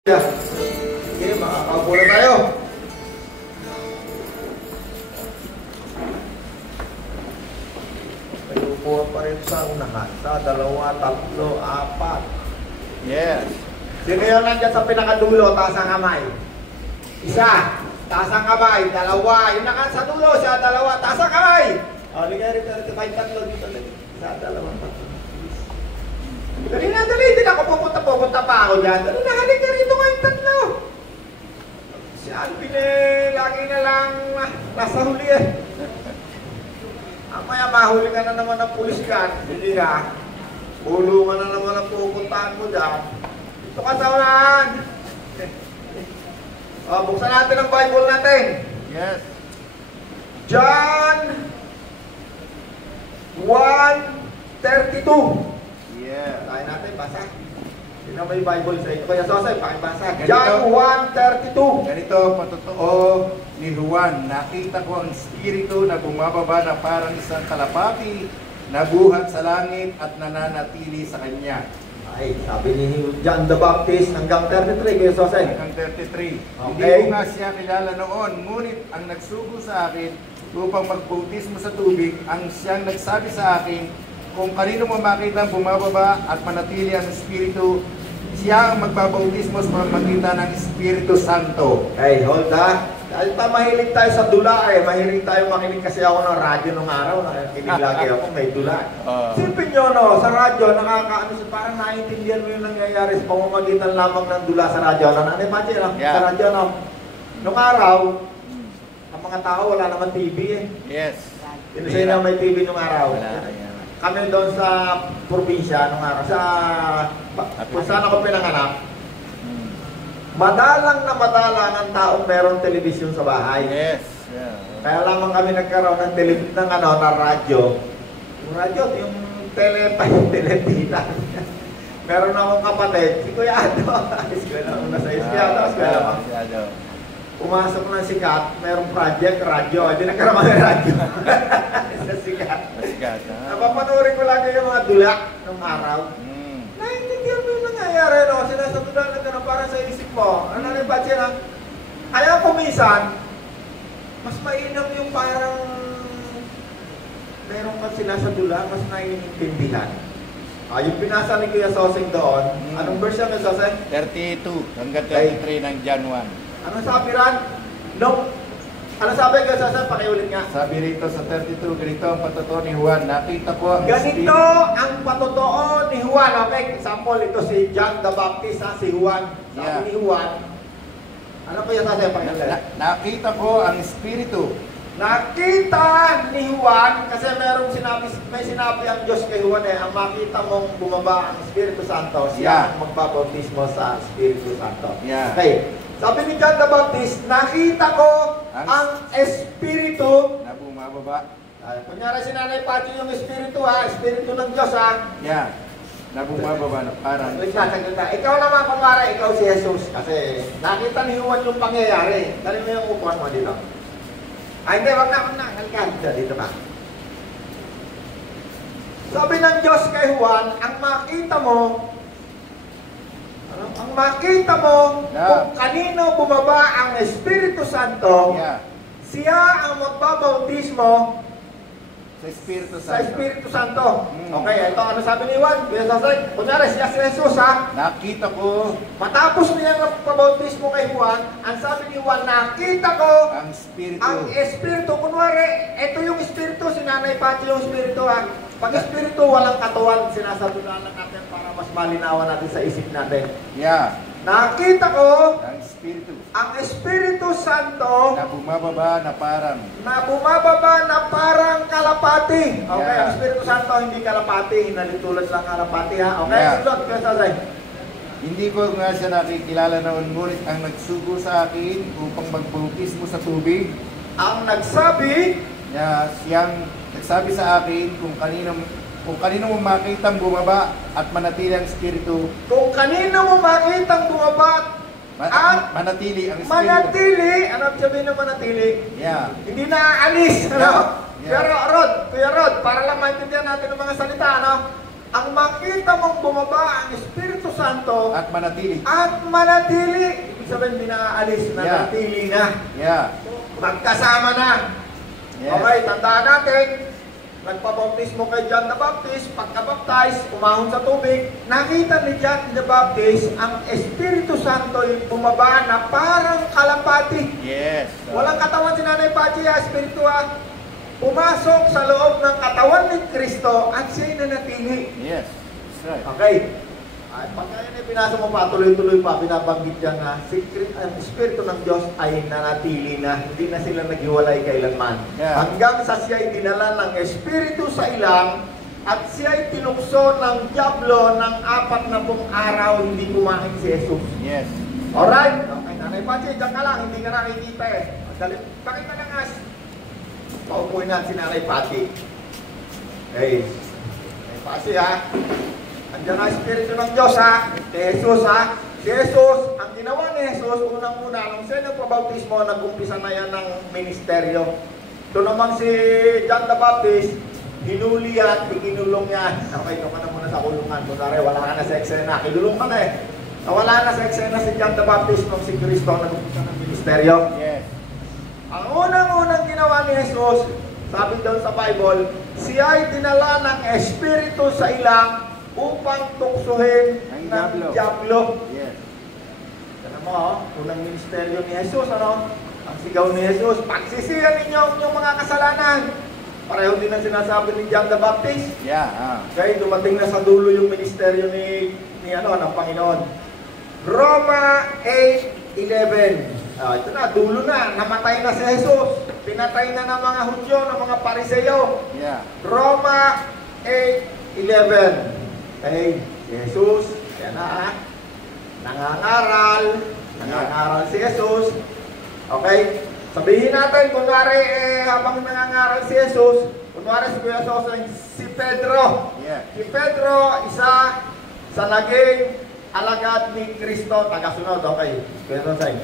Okay, makakaupo na tayo. May upo pa rin sa unahan. Sa dalawa, tatlo, apat. Yes. Sino yun nandiyan sa pinakadulo? Taas ang kamay. Isa. Taas ang kamay. Dalawa. Yung nakan sa dulo. Sa dalawa. Taas ang kamay. O, ligay rin tayo. Kahit tatlo dito. Sa dalawa, tatlo. Dali na, dali. Hindi na ako pupunta pa ako dyan. Dali na, halika rito kayong tatlo. Si Alvin lagi na lang nasa huli eh. Maya mahuli ka na naman ng pulis ka. Hindi na. Bulungan na naman ang pupuntahan mo dyan. Ito ka sa unahan. O, buksan natin ang Bible natin. Yes. John 1:32. Yeah. Tayo natin, basa. Sino may Bible sa inyo? Kaya Sosay, pakibasa. John 1:32. Ganito, patotoo ni Juan, nakita ko ang Espiritu na bumababa na parang isang kalapati na buhat sa langit at nananatili sa kanya. Ay, sabi ni John the Baptist hanggang 33, Kuya Sosay. Hanggang 33. Okay. Hindi ko nga siya kilala noon, ngunit ang nagsugo sa akin upang magbautismo sa tubig, ang siyang nagsabi sa akin, kung kanino mo makita bumababa at manatili ang Espiritu, siya ang magbabautismo sa pamamagitan ng Espiritu Santo. Okay, hold ha. Dahil pa mahilig tayo sa dula eh. Mahilig tayo makinig kasi ako ng radyo nung araw. Nakikinig lagi ako, may dula. Sipin nyo no, sa radyo, parang naiintindihan mo yung nangyayari sa pamamagitan lamang ng dula sa radyo. Ano yung Pachi, no? Yeah. Sa radyo, no? Nung araw, ang mga tao wala naman TV eh. Yes. Sino sa'yo na may TV nung araw? Wala. Kami doon sa probinsya nung araw, kung saan ako pinanganak, madalang na madalang ang taong meron telebisyon sa bahay. Yes. Yeah. Kaya lamang kami nagkaroon ng radyo. Yung radyo, yung telepita. Meron akong kapatid, si Kuya Ado. Eskwela una sa eskwela, eskwela. Pumasok ng sikat, merong project, radyo. Hindi nagkaroon kami radyo. Sa sikat. Napapanurin ko lagi yung mga dula ng araw. Naintindihan mo yung nangyayari, no? Sinasabudan ka na para sa isip mo. Ano na ba siya? Kaya kumisan, mas mainam yung parang meron ka sila sa dula, mas naiintindihan. Yung pinasa ni Kuya Soseng doon, anong verse yan, Kuya Soseng? 32 hanggang 33 ng John 1. Anong sabi ran? No. Ano sabi Kuya Soseng? Pakiulit nga. Sabi rito sa 32, ganito ang patotoo ni Juan. Nakita ko ang ganito ang patotoo ni Juan. Okay, example, ito si John the Baptist, si Juan. Sabi ni Juan. Ano Kuya Soseng? Pakiulit. Nakita ko ang Espiritu. Nakita ni Juan, kasi may sinabi ang Diyos kay Juan eh, ang makita mong bumaba ang Espiritu Santo, siya ang magbabautismo sa Espiritu Santo. Yeah. Okay. Sabi ni John the Baptist, nakita ko ang Espiritu na bumababa. Kunyari si Nanay Pati yung Espiritu ha, Espiritu ng Diyos ha. Yeah. Na bumababa na parang. Ikaw naman kumara, ikaw si Jesus. Kasi nakita ni Juan yung pangyayari. Dali mo yung upuan mo dito. Ay hindi, wag na. Halika dito ba? Sabi ng Diyos kay Juan, ang makita mo kung kanino bumaba ang Espiritu Santo, siya ang magbabautismo sa Espiritu Santo. Okay, ito ano sabi ni Juan? Kunyari siya si Jesus ha. Nakita ko. Matapos niya ng pabautismo kay Juan, ang sabi ni Juan, nakita ko ang Espiritu. Kunwari, ito yung Espiritu, si Nanay Pati yung Espiritu ha. Pag Espiritu, walang katawan, sinasabunan lang natin para mas malinawan natin sa isip natin. Yeah. Nakita ko ang Espiritu Santo na bumababa na parang kalapati. Okay, yeah. Ang Espiritu Santo hindi kalapati, hinalitulad lang kalapati ha. Okay, yeah. Sunod, Kuya Sosay. Hindi ko nga siya nakikilala noon, ngunit ang nagsugo sa akin upang magbautismo sa tubig. Ang nagsabi, siyang nagsabi sa akin kung kanino mo makitang bumaba at manatili ang Espiritu. Kung kanino mo makitang bumaba at manatili ang Espiritu. Manatili, ano sabihin ng manatili? Yeah. Hindi na aalis, ano? Yeah. Pero Kuya Rod, para lang maintindihan natin ng mga salita, ano? ang makita mong bumaba ang Espiritu Santo at manatili. ibig sabihin, binaalis na, natili na. Yeah. Magkasama na. Yes. Okay, tandaan natin, nagpabautismo kay John the Baptist, pagkabaptize, umahon sa tubig, nakita ni John the Baptist ang Espiritu Santo yung bumaba na parang kalapati. Yes. Walang katawan si Nanay Pachi, Espiritu pumasok sa loob ng katawan ni Kristo at siya'y nanatili. Yes. That's right. Okay. Ay, pagka yun ay pinasa mo pa, tuloy-tuloy pa, binabanggit dyan na ang Espiritu ng Diyos ay nanatili na, hindi na sila naghiwalay kailanman. Yeah. Hanggang sa siya'y dinala ng Espiritu sa ilang at siya'y tinukso ng diablo ng 40 araw hindi kumain si Jesus. Yes. Alright? Okay, Nanay Pachi, dyan ka lang, hindi ka nakikita eh. Pakita na nga, paupuin natin si Nanay Pachi. Okay. Nanay Pachi ha. Andiyan ang Espiritu ng Diyos ha. Si Jesus ha. Si Jesus, ang ginawa ni Jesus, unang-una, nung siya nagpabautismo, nag-umpisa na yan ng ministeryo. Ito naman si John the Baptist, hinuli yan, ikinulong yan. Okay, ito ka na muna sa kulungan. Kunwari, wala ka na sa eksena. Kinulong ka na eh. Nawala na sa eksena si John the Baptist nung si Cristo nag-umpisa ng ministeryo. Yes. Ang unang-unang ginawa ni Jesus, sabi doon sa Bible, siya ay dinala ng Espiritu sa ilang upang tuksuhin ng diablo. Yes. Alam mo, unang ministeryo ni Jesus, ano? Ang sigaw ni Jesus, pagsisihan ninyo ang inyong mga kasalanan. Pareho din ang sinasabi ni John the Baptist. Yeah. Okay, dumating na sa dulo yung ministeryo ng Panginoon. Roma 8:11. Ito na, dulo na. Namatay na si Jesus. Pinatay na ng mga Hudyo, ng mga Pariseo. Yeah. Roma 8:11. Okay, Jesus, yan na, nangangaral si Jesus. Okay, sabihin natin, kunwari, habang nangangaral si Jesus, kunwari si Kuya Sosa, si Pedro. Yeah. Si Pedro, isa sa naging alagad ni Kristo, tagasunod. Okay, Kuya Sosa.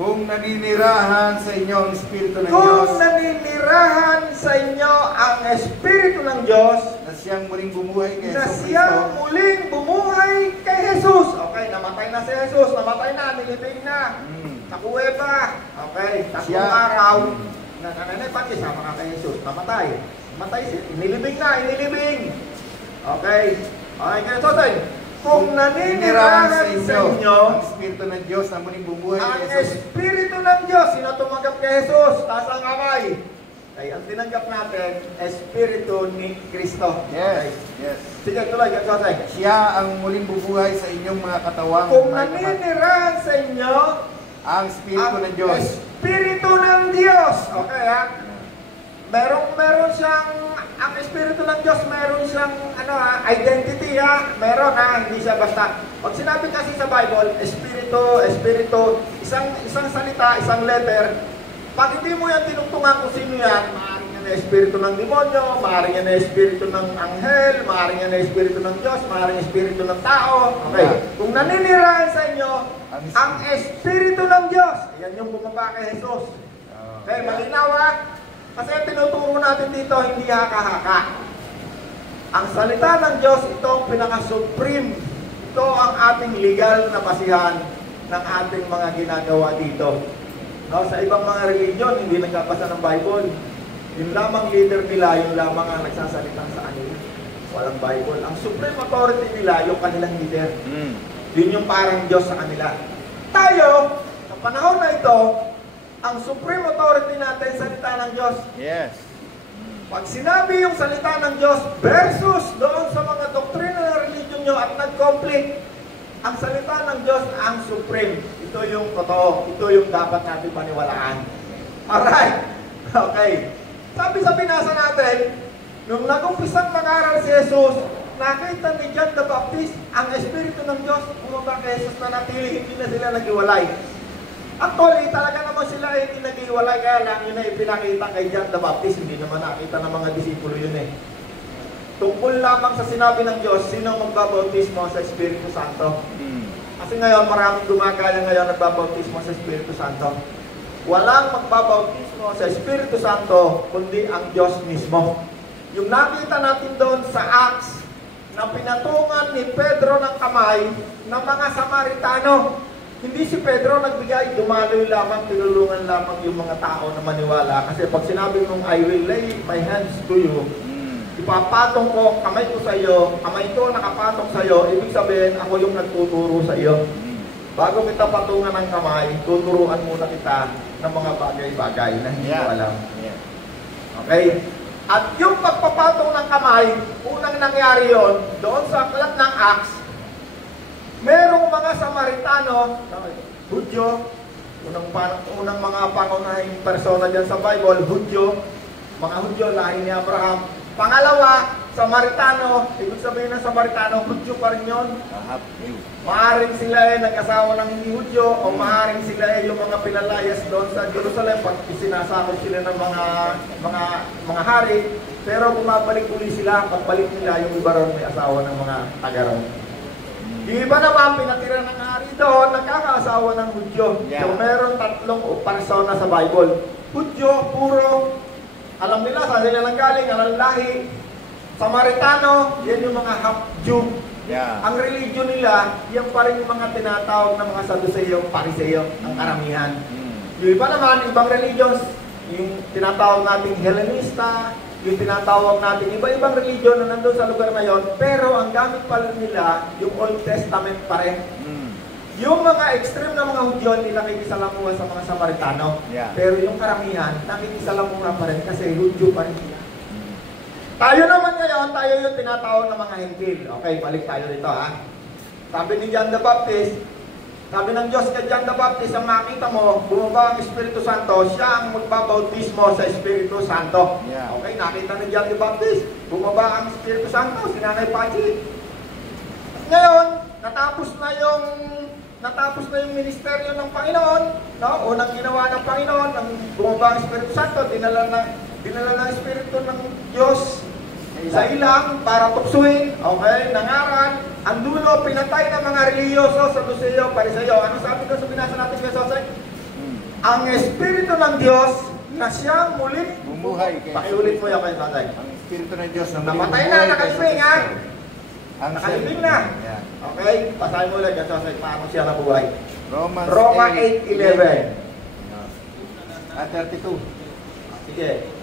Kung naninirahan sa inyo ang Espiritu ng Diyos, kung naninirahan sa inyo ang Espiritu ng Diyos, na siyang muling bumuhay kay na Jesus siyang Kristo, muling bumuhay kay Jesus. Okay, namatay na si Jesus, namatay na, nilibing na. Sa kuweba. Okay, tatlong araw. Nananay pati sama ka kay Jesus, namatay. Namatay siya, inilibing na, inilibing. Okay, okay, kaya Sotoy, kung naninirahan sa inyo ang Espiritu ng Diyos na muling bumuhay ang kay Jesus, Espiritu ng Diyos, sino tumanggap kay Jesus? Taas ang kamay. Ay, ang tinanggap natin, Espiritu ni Kristo. yes, yes. Sige, tuloy, Sotoy. Siya ang muling bubuhay sa inyong mga katawang Kung may kapatid. naninirahan sa inyo Ang Espiritu ng Diyos. Espiritu ng Diyos. Okay ha? Meron siyang, ang Espiritu ng Diyos, meron siyang identity ha? Meron ha? Hindi siya basta. Pag sinabi kasi sa Bible, Espiritu, isang salita, isang letter, pag hindi mo yan tinungtungan kung sino yan, maaaring yan na Espiritu ng demonyo, maaaring yan na Espiritu ng anghel, maaaring yan na Espiritu ng Diyos, maaaring Espiritu ng tao. Okay. Kung naninirahan sa inyo, ang Espiritu ng Diyos, yan yung bumaba kay Jesus. Okay, malinaw ha? Kasi ang tinuturo natin dito, hindi haka-haka. Ang salita ng Diyos, ito ang pinaka-supreme. Ito ang ating legal na basihan ng ating mga ginagawa dito. No, sa ibang mga religion, hindi nagkabasa ng Bible. Yung lamang leader nila, yung lamang ang nagsasalita sa kanila. Walang Bible. Ang supreme authority nila, yung kanilang leader. Yun yung parang Diyos sa kanila. Tayo, sa panahon na ito, ang supreme authority natin, salita ng Diyos. Yes. Pag sinabi yung salita ng Diyos versus doon sa mga doktrina ng religion nyo at nag-conflict, ang salita ng Diyos ang supreme. Ito yung totoo. Ito yung dapat natin paniwalaan. Alright? Okay. Sabi sa binasa natin, nung nag-umpisang mag-aral si Jesus, nakita ni John the Baptist ang Espiritu ng Diyos, bumaba kay Jesus na natili, hindi na sila nag-iwalay. Actually, talaga naman sila hindi nag-iwalay, kaya lang yun na ipinakita kay John the Baptist, hindi naman nakita ng mga disipulo yun eh. Tungkol lamang sa sinabi ng Diyos, sino magbabautismo sa Espiritu Santo? Kasi ngayon, maraming gumagaya ngayon nagbabautismo sa Espiritu Santo. Walang magbabautismo sa Espiritu Santo, kundi ang Diyos mismo. Yung nakita natin doon sa Acts na pinatungan ni Pedro ng kamay ng mga Samaritano. Hindi si Pedro nagbigay, dumaloy lamang, tinulungan lamang yung mga tao na maniwala. Kasi pag sinabi mong, I will lay my hands to you, ipapatong ko, kamay ko sa iyo, kamay ko nakapatong sa iyo, ibig sabihin, ako yung nagtuturo sa iyo. Bago kita patungan ng kamay, tuturuan muna kita ng mga bagay-bagay na hindi ko alam. Okay? At yung pagpapatong ng kamay, unang nangyari yon doon sa aklat ng Acts, merong mga Samaritano, Hudyo, unang mga pangunahing persona dyan sa Bible, Hudyo, mga Hudyo, lahi ni Abraham. Pangalawa, Samaritano, ibig sabihin ng Samaritano, Hudyo pa rin yun. Maaring sila ay nag-asawa ng hindi Hudyo, o maaring sila ay yung mga pinalayas doon sa Jerusalem pag isinasakot sila ng mga hari. Pero bumabalik uli sila, pagbalik nila yung iba ron may asawa ng mga taga-ron. Yung iba naman, pinatira ng hari doon, nagkakaasawa ng Hudyo. So, meron tatlong persona sa Bible. Hudyo, puro, alam nila, saan sila nang galing, alam lahi. Samaritano, yan yung mga half-Jew. Ang religion nila, yan pa rin yung mga tinatawag ng mga Saduseo, Pariseo, ang karamihan. Yung iba naman, ibang religions, yung tinatawag nating Hellenista, yung tinatawag natin iba-ibang religion na nandun sa lugar na yon, pero ang gamit pala nila yung Old Testament pa rin. Yung mga extreme na mga Hudyo, hindi nakikisalamuha sa mga Samaritano. Pero yung karamihan, nakikisalamuha pa rin kasi Hudyo pa rin sila. Tayo naman ngayon, tayo yung tinatawag ng mga Hentil. Okay, balik tayo dito ha. Sabi ni John the Baptist, sabi ng Diyos kay John the Baptist, ang makita mo, bumaba ang Espiritu Santo, siya ang magbabautismo sa Espiritu Santo. Okay, nakita ni John the Baptist, bumaba ang Espiritu Santo, si Nanay Pachi. Ngayon, natapos na yung ministeryo ng Panginoon, no? Unang ginawa ng Panginoon, ang bumaba ang Espiritu Santo, dinala ng Espiritu ng Diyos sa ilang para tuksuin, okay, nangaral, ang dulo, pinatay ng mga reliyoso sa Saduseo, Pariseo. Ano sabi ko sa binasa natin kay Jose? Ang Espiritu ng Diyos na siyang muling bumuhay. Pakiulit mo yan kay Jose. Ang Espiritu ng Diyos na muling namatay na, nakalibing ha? Nakalibing na. Yeah. Okay, pasahin mo ulit kay Jose, paano siya nabuhay? Roma 8:11. 32. Sige.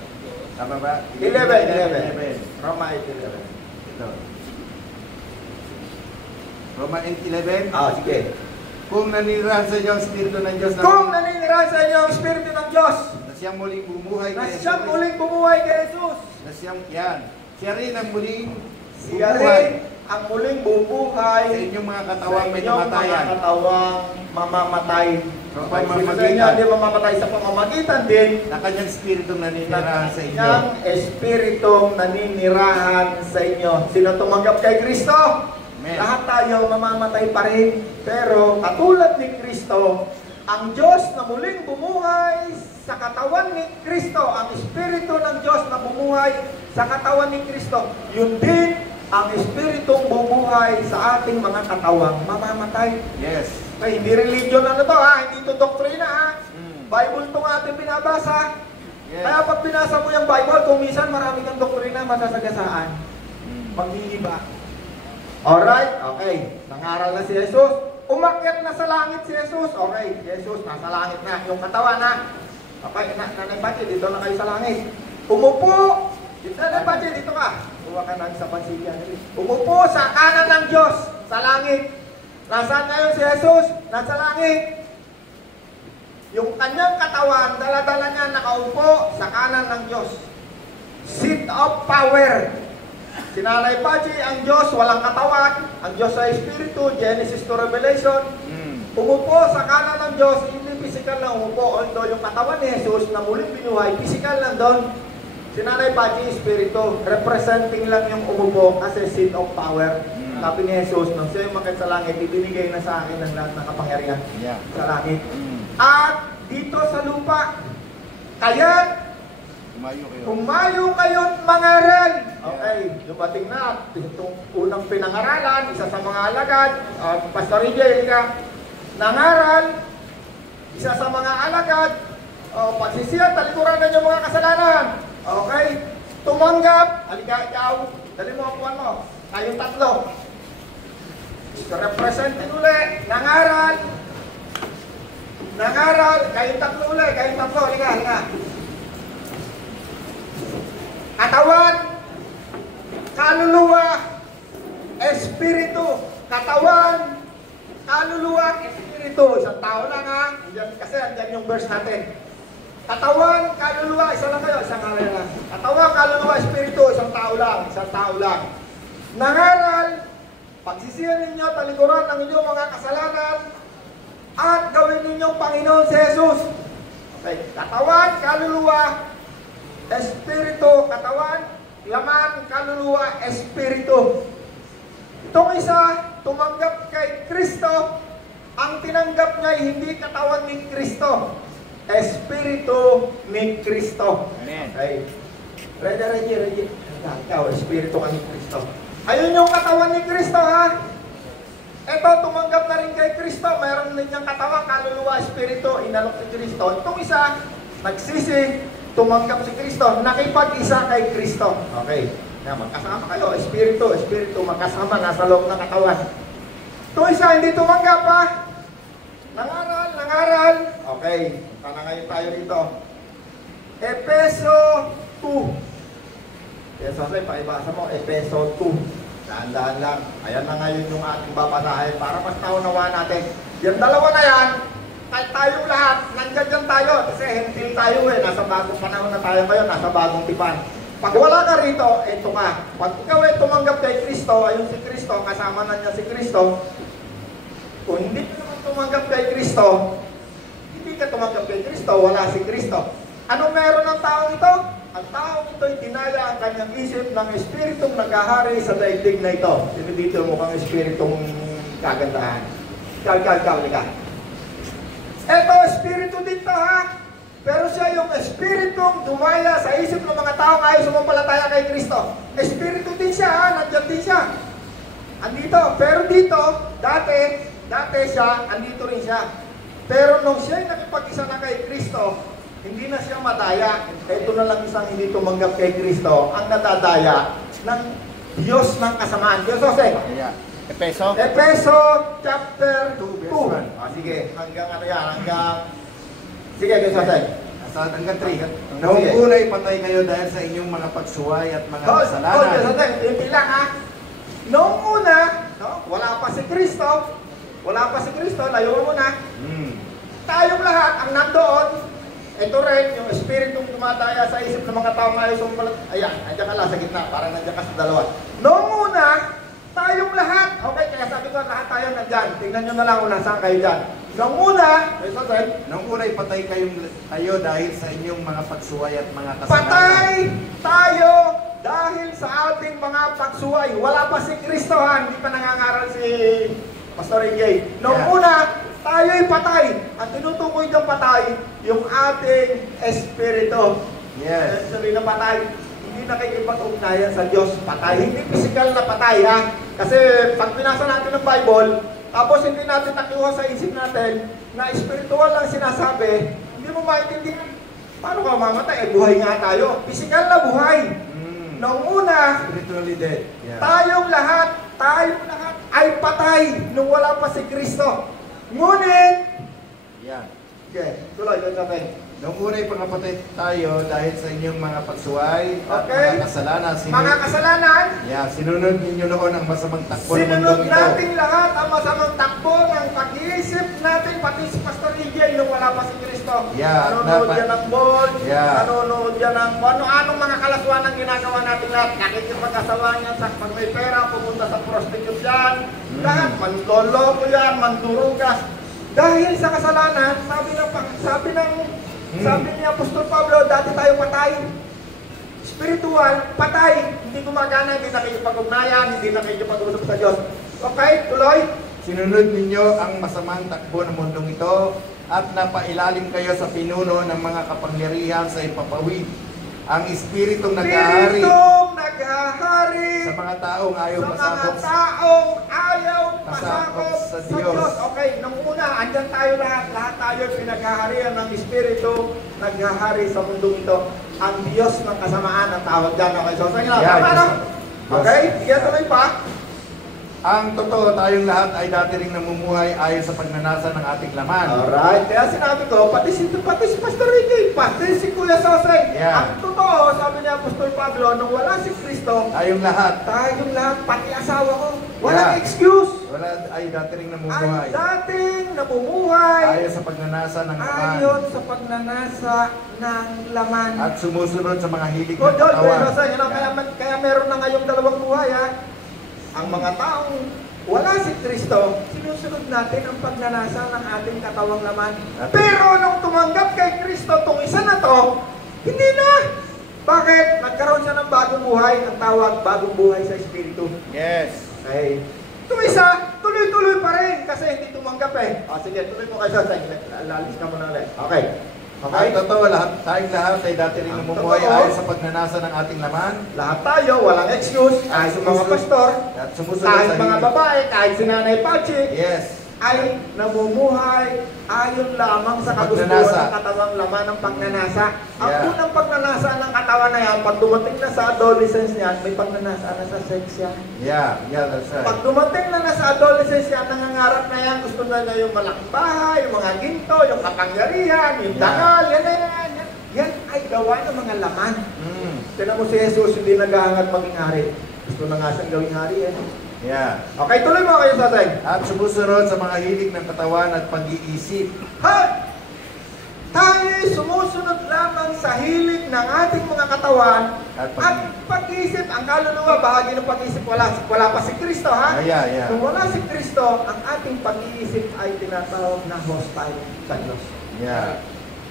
Tama ba? 11. Roma 8:11. Ito. Roma 8:11. Sige. Kung naninirahan sa inyo ang Espiritu ng Diyos kung naninirahan sa inyo ang Espiritu ng Diyos na siyang muling bumuhay na siyang muling bumuhay kay Jesus, na siyang yan, siya rin ang muling siya rin ang muling bubuhay sa inyong mga katawang may namatayan. mga katawang mamamatay. Pamamagitan. Sino sa inyo hindi mamamatay sa pamamagitan din Na kanyang Espiritong naninirahan sa inyo. ng Espiritong naninirahan sa inyo. Sino tumanggap kay Kristo? Amen. Lahat tayo mamamatay pa rin. Pero katulad ni Kristo, ang Diyos na muling bumuhay sa katawan ni Kristo, ang Espiritu ng Diyos na bumuhay sa katawan ni Kristo, yun din ang Espiritong bubuhay sa ating mga katawang mamamatay. Yes. Okay, hindi religion ano to ha, hindi to doktrina ha. Bible itong ating binabasa. Yes. Kaya pag binasa mo yung Bible, kung minsan marami kang doktrina masasagasaan, mag-iiba. Alright, okay. Nangaral na si Jesus. Umakyat na sa langit si Jesus. Okay, si Jesus nasa langit na. Yung katawan na. Okay, Nanay Pachi, dito na kayo sa langit. Umupo. Nanay Pachi, dito ka. Kuha ka na sa pansilya. Umupo sa kanan ng Diyos sa langit. Nasaan ngayon si Jesus? Nasa langit. Yung kanyang katawan, dala-dala niya nakaupo sa kanan ng Diyos. Seat of power. Si Nanay Pachi, ang Diyos, walang katawan. Ang Diyos sa Espiritu, Genesis to Revelation. Umupo sa kanan ng Diyos, hindi physical na umupo. Although yung katawan ni Jesus na muling binuhay, physical lang doon. Si Nanay Pachi, Espiritu, representing lang yung umupo kasi seat of power. Sabi ni Jesus, nung siya yung makit sa langit, ibinigay na sa akin ng lahat ng kapangyarihan sa langit. At dito sa lupa, kaya humayo kayong mangaral. Okay, dumating na itong unang pinangaralan, isa sa mga alagad, Pastor Ije, nangaral, isa sa mga alagad, pagsisiyan, talikuran na yung mga kasalanan. Okay, tumanggap, halika ikaw, dali mo ang puwan mo. Kayong tatlo. Representing uli. Nangaral. Nangaral. Kayong tatlo uli. Kayong tatlo. Halika, halika. Katawan. Kaluluwa. Espiritu. Katawan. Kaluluwa. Espiritu. Isang tao lang ha. Kasi andyan yung verse natin. Katawan, kaluluwa, isa lang kayo, isang ngaral lang. Katawan, kaluluwa, espiritu, isang tao lang, isang tao lang. Nangaral, pagsisihan ninyo, talikuran ang inyong mga kasalanan, at gawin ninyong Panginoon si Jesus. Okay, katawan, kaluluwa, espiritu, katawan, laman, kaluluwa, espiritu. Itong isa, tumanggap kay Kristo, ang tinanggap niya ay hindi katawan ni Kristo. Espiritu ni Kristo. Amen. Okay. Reggie. Ikaw, espiritu ka ni Kristo. Ayun yung katawan ni Kristo, ha? Ito, tumanggap na rin kay Kristo. Mayroon din niyang katawan, kaluluwa, espiritu, inalok si Kristo. Itong isa, nagsisi, tumanggap si Kristo, nakipag-isa kay Kristo. Okay. Magkasama kayo, espiritu, magkasama, nasa loob ng katawan. Itong isa, hindi tumanggap, ha? Nangaral. Okay. Punta na ngayon tayo dito. Efeso 2. Yes, okay, paibasa mo. Efeso 2. Daan-daan lang. Ayan na ngayon yung ating babasahin para mas naunawa natin. Yung dalawa na yan, kahit tayong lahat, nandiyan dyan tayo. Kasi hentil tayo eh. Nasa bagong panahon na tayo ngayon. Nasa bagong tipan. Pag wala ka rito, eto ka. Pag ikaw ay tumanggap kay Kristo, ayun si Kristo, kasama na niya si Kristo. Kung hindi ka naman tumanggap kay Kristo, hindi ka tumanggap kay Kristo, wala si Kristo. Anong meron ng taong ito? Ang taong ito ay dinaya ang kanyang isip ng espiritong naghahari sa daigdig na ito. Dito mo kang espiritong kagandahan. Ikaw. Eto, espiritu dito ha. Pero siya yung espiritong dumaya sa isip ng mga taong ayaw sumampalataya kay Kristo. Espiritu din siya ha, nandiyan din siya. Andito, pero dito, dati siya, andito rin siya. Pero nung siya ay nakipag-isa na kay Kristo, hindi na siya madaya. Ito na lang isang hindi tumanggap kay Kristo, ang nadadaya ng Diyos ng kasamaan. Diyos, Jose. Yeah. Efeso chapter 2. Sige, hanggang ano yan, sige, Diyos, Jose. Hanggang 3. Noong una'y patay kayo dahil sa inyong mga pagsuway at mga kasalanan. Diyos, Jose, hindi lang ha. Noong una, wala pa si Kristo, layo mo na. Tayong lahat, ang nandoon, ito rin, yung espiritong tumataya sa isip ng mga tao ngayon sumampalataya. Ayan, nandiyan ka lang sa gitna, parang nandiyan ka sa dalawa. Noong una, tayong lahat, okay, kaya sabi ko, lahat tayo nandyan. Tingnan nyo na lang kung nasaan kayo dyan. Noong una'y patay kayo dahil sa inyong mga pagsuway at mga kasalanan. Patay tayo dahil sa ating mga pagsuway. Wala pa si Kristo ha, hindi pa nangangaral si Pastor Ingay. Noong una, tayo'y patay. Ang tinutukoy ng patay, yung ating espiritu. Yes. Sabi na patay, hindi nakikipag-ugnayan sa Diyos. Patay. Hindi physical na patay ha. Kasi pag pinasa natin ng Bible, tapos hindi natin nakuha sa isip natin na espiritual lang sinasabi, hindi mo maintindihan. Paano ka mamatay? Buhay nga tayo. Physical na buhay. Noong una, spiritually dead. Yeah. tayong lahat ay patay nung wala pa si Kristo. Ngunit, okay, tuloy natin. Noong una'y pangapatay tayo dahil sa inyong mga pagsuway at mga kasalanan. Mga kasalanan? Sinunod ninyo noon ang masamang takbo ng sinunod mundong ito. natin lahat ang masamang takbo ng pag-iisip natin, pati si Pastor EJ nung wala pa si Kristo. Nanonood yan ng ball, nanonood yan ng ano-anong mga kalaswan ang ginagawa natin lahat. Nakikipag-asawa yan sa pag may pera, pupunta sa prostitute yan. Lahat, manloloko yan, mandurugas. Dahil sa kasalanan, sabi ni Apostol Pablo, dati tayo patay. Spiritual, patay. Hindi gumagana, hindi nakikipag-ugnayan, hindi nakikipag-usap sa Diyos. Okay, tuloy. Sinunod ninyo ang masamang takbo ng mundong ito at napailalim kayo sa pinuno ng mga kapangyarihan sa ipapawid. Ang espiritong naghahari sa mga taong ayaw pasakop sa Diyos. Okay, nung una, andyan tayo lahat tayo pinaghaharian ng espiritu naghahari sa mundong ito. Ang Diyos ng kasamaan ang tawag dyan. Okay, so sa inyo, Okay? Sige, tuloy pa. Ang totoo, tayong lahat ay dati ring namumuhay ayon sa pagnanasa ng ating laman. Alright, kaya sinabi ko, pati si Pastor Ricky, pati si Kuya Sosay. Yeah. Ang totoo, sabi niya Apostol Pablo, nung wala si Kristo, Tayong lahat. pati asawa ko, walang Yeah. excuse. Wala ay dati ring Ay namumuhay dating namumuhay ayon sa pagnanasa ng laman. ayon sa pagnanasa ng laman. At sumusunod sa mga hilig Good ng Lord, katawan. Kuya Sosay, kaya meron na ngayong dalawang buhay ha. Ang mga taong wala si Kristo, sinusunod natin ang pagnanasa ng ating katawang laman. Pero nung tumanggap kay Kristo, itong isa na to, hindi na. Bakit? Nagkaroon siya ng bagong buhay. Ang tawag, bagong buhay sa Espiritu. Yes. Okay. Itong isa, tuloy-tuloy pa rin kasi hindi tumanggap eh. O sige, tuloy mo kayo sa lalis ka muna ulit. Okay. Okay? Ang totoo, tayong lahat ay dati ring Ang namumuhay totoo. ayon sa pagnanasa ng ating laman. Lahat tayo, walang excuse. Kahit yung mga pastor, At sumusunod kahit sa mga hilig. babae, kahit si Nanay Pachi, Yes. ay namumuhay ayon lamang sa kagustuhan Pagnanasa. ng katawang laman ng pagnanasa. Ang Yeah. unang pagnanasa ng katawan na yan, pag dumating na sa adolescence niyan, may pagnanasa na sa sex yan. Yeah, that's right. Pag dumating na sa adolescence yan, nangangarap na yan, gusto na niya yung malaking bahay, yung mga ginto, yung kapangyarihan, yung Yeah. dangal, yan. Yan ay gawa ng mga laman. Mm. Tinan mo si Jesus, hindi naghahangat maging hari. Gusto na nga siyang gawing hari eh. Yeah. Okay, tuloy mo kayo sa atin. At sumusunod sa mga hilig ng katawan at pag-iisip. Ha! Tayo sumusunod lamang sa hilig ng ating mga katawan At at pag-isip. Ang kaluluwa, bahagi ng pag-isip, wala pa si Kristo, ha? Yeah. Kung wala si Kristo, ang ating pag-iisip ay tinatawag na hostile sa Diyos. Yeah.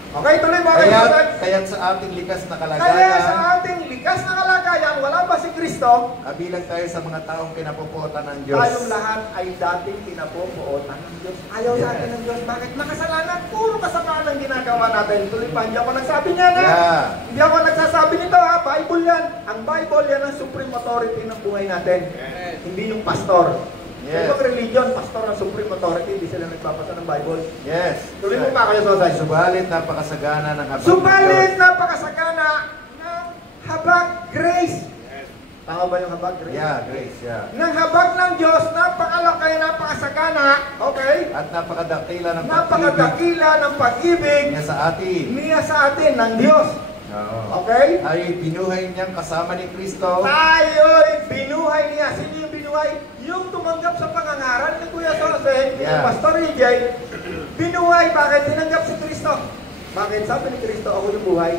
Okay, tuloy mo kayo sa atin. Kaya't sa ating likas na Kaya sa kalagayan, ating likas na kalagayan, wala ba si Kristo? kabilang tayo sa mga taong pinapupuotan ng Diyos. Tayong lahat ay dating pinapupuotan ng Diyos. Ayaw sa atin ng Diyos. Bakit? Makasalanan. Puro kasamaan ang ginagawa natin. Tuloy pa, hindi ako nagsabi niya na. Yeah. Hindi ako nagsasabi nito ha. Bible yan. Ang Bible yan ang supreme authority ng buhay natin. Hindi yung pastor. Yes. Yung religion, pastor ang supreme authority. Hindi sila nagpapasa ng Bible. Yes. Tuloy mo pa kayo, Sosay. Subalit napakasagana ng habag ng Subalit Diyos. napakasagana ng habag grace. Tama ba yung habag grace? Yeah, grace, yeah. Ng habag ng Diyos, napakalaki, napakasagana, okay? At napakadakila ng pag-ibig Napakadakila ng pag-ibig niya sa atin. niya sa atin ng Diyos. Oo. Okay? Ay binuhay niyang kasama ni Kristo. Tayo'y binuhay niya. Sino yung binuhay? Yung tumanggap sa pangangaral ni Kuya Jose, ni Yeah. Pastor EJ, binuhay. Bakit? Tinanggap si Kristo. Bakit? Sabi ni Kristo, ako yung buhay.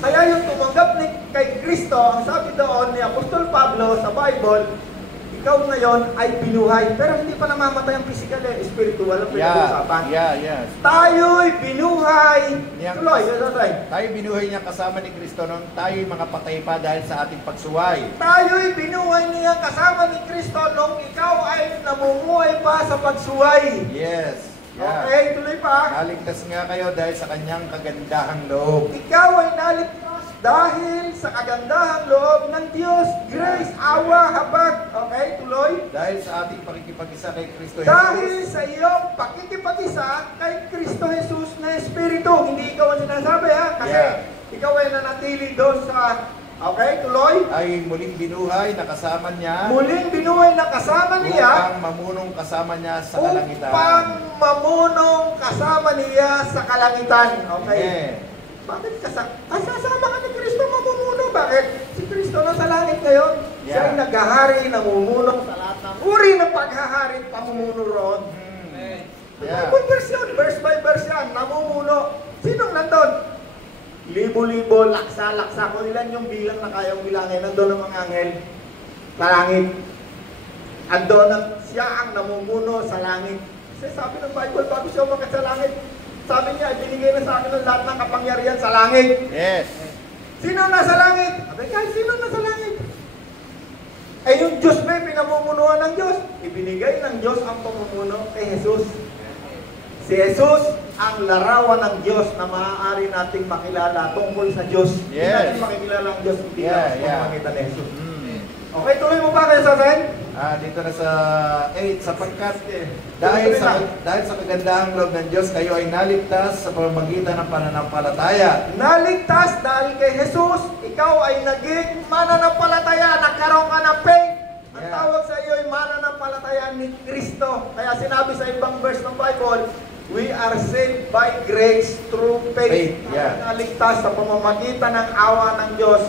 Kaya yung tumanggap kay Kristo, ang sabi doon ni Apostol Pablo sa Bible, ikaw ngayon ay binuhay. Pero hindi pa namamatay ang physical eh, spiritual ang pinag-uusapan. Yeah. Tayo'y binuhay. Yang- Tuloy, tuloy. Tayo binuhay niya kasama ni Kristo nung tayo'y mga patay pa dahil sa ating pagsuway. Tayo'y binuhay niya kasama ni Kristo nung ikaw ay namumuhay pa sa pagsuway. Yes. Yeah. Okay, tuloy pa. Naligtas nga kayo dahil sa kanyang kagandahang loob. Ikaw ay naligtas dahil sa kagandahang loob ng Diyos. Grace, awa, habag. Okay, tuloy. Dahil sa ating pakikipag-isa kay Kristo Jesus. Dahil sa iyong pakikipag-isa kay Kristo Jesus na Espiritu. Hindi ikaw ang sinasabi ha. Kasi Yeah. ikaw ay nanatili doon sa... Okay, tuloy. Ay muling binuhay na kasama niya Muling binuhay na kasama niya. upang mamunong kasama niya sa kalangitan. Upang mamunong kasama niya sa kalangitan. Okay. Yeah. Bakit kasama ka ni Kristo mamumuno? Bakit? Si Kristo na sa langit ngayon. Siya ay Yeah. naghahari, namumuno sa lahat ng uri ng paghahari, pamumuno roon. Yeah. Verse by verse yan, namumuno. Sinong nandun? Libo-libo, laksa-laksa. Kung ilan yung bilang na kayang bilangin, nandun ang mga anghel sa langit. Andun siya ang namumuno sa langit. Kasi sabi ng Bible, bago siya umakit sa langit, sabi niya, binigay na sa akin ang lahat ng kapangyarihan sa langit. Yes. Sino nasa langit? Sabi, kahit sino nasa langit? Eh yung Diyos may pinamumunuan ng Diyos. Ibinigay ng Diyos ang pamumuno kay Jesus. Si Jesus ang larawan ng Diyos na maaari nating makilala tungkol sa Diyos. Hindi Yes. natin makikilala ang Diyos, hindi Yeah, lang sa yeah. pamamagitan ni Jesus. Mm. Okay, tuloy mo pa kayo sa akin? Dito na sa 8, sapagkat dahil sa kagandahang loob ng Diyos, kayo ay naligtas sa pamamagitan ng pananampalataya. Naligtas dahil kay Jesus, ikaw ay naging mananampalataya, nagkaroon ka ng faith. Ang tawag sa iyo ay mananampalataya ni Kristo. Kaya sinabi sa ibang verse ng Bible, we are saved by grace through faith. Naligtas sa pamamagitan ng awa ng Diyos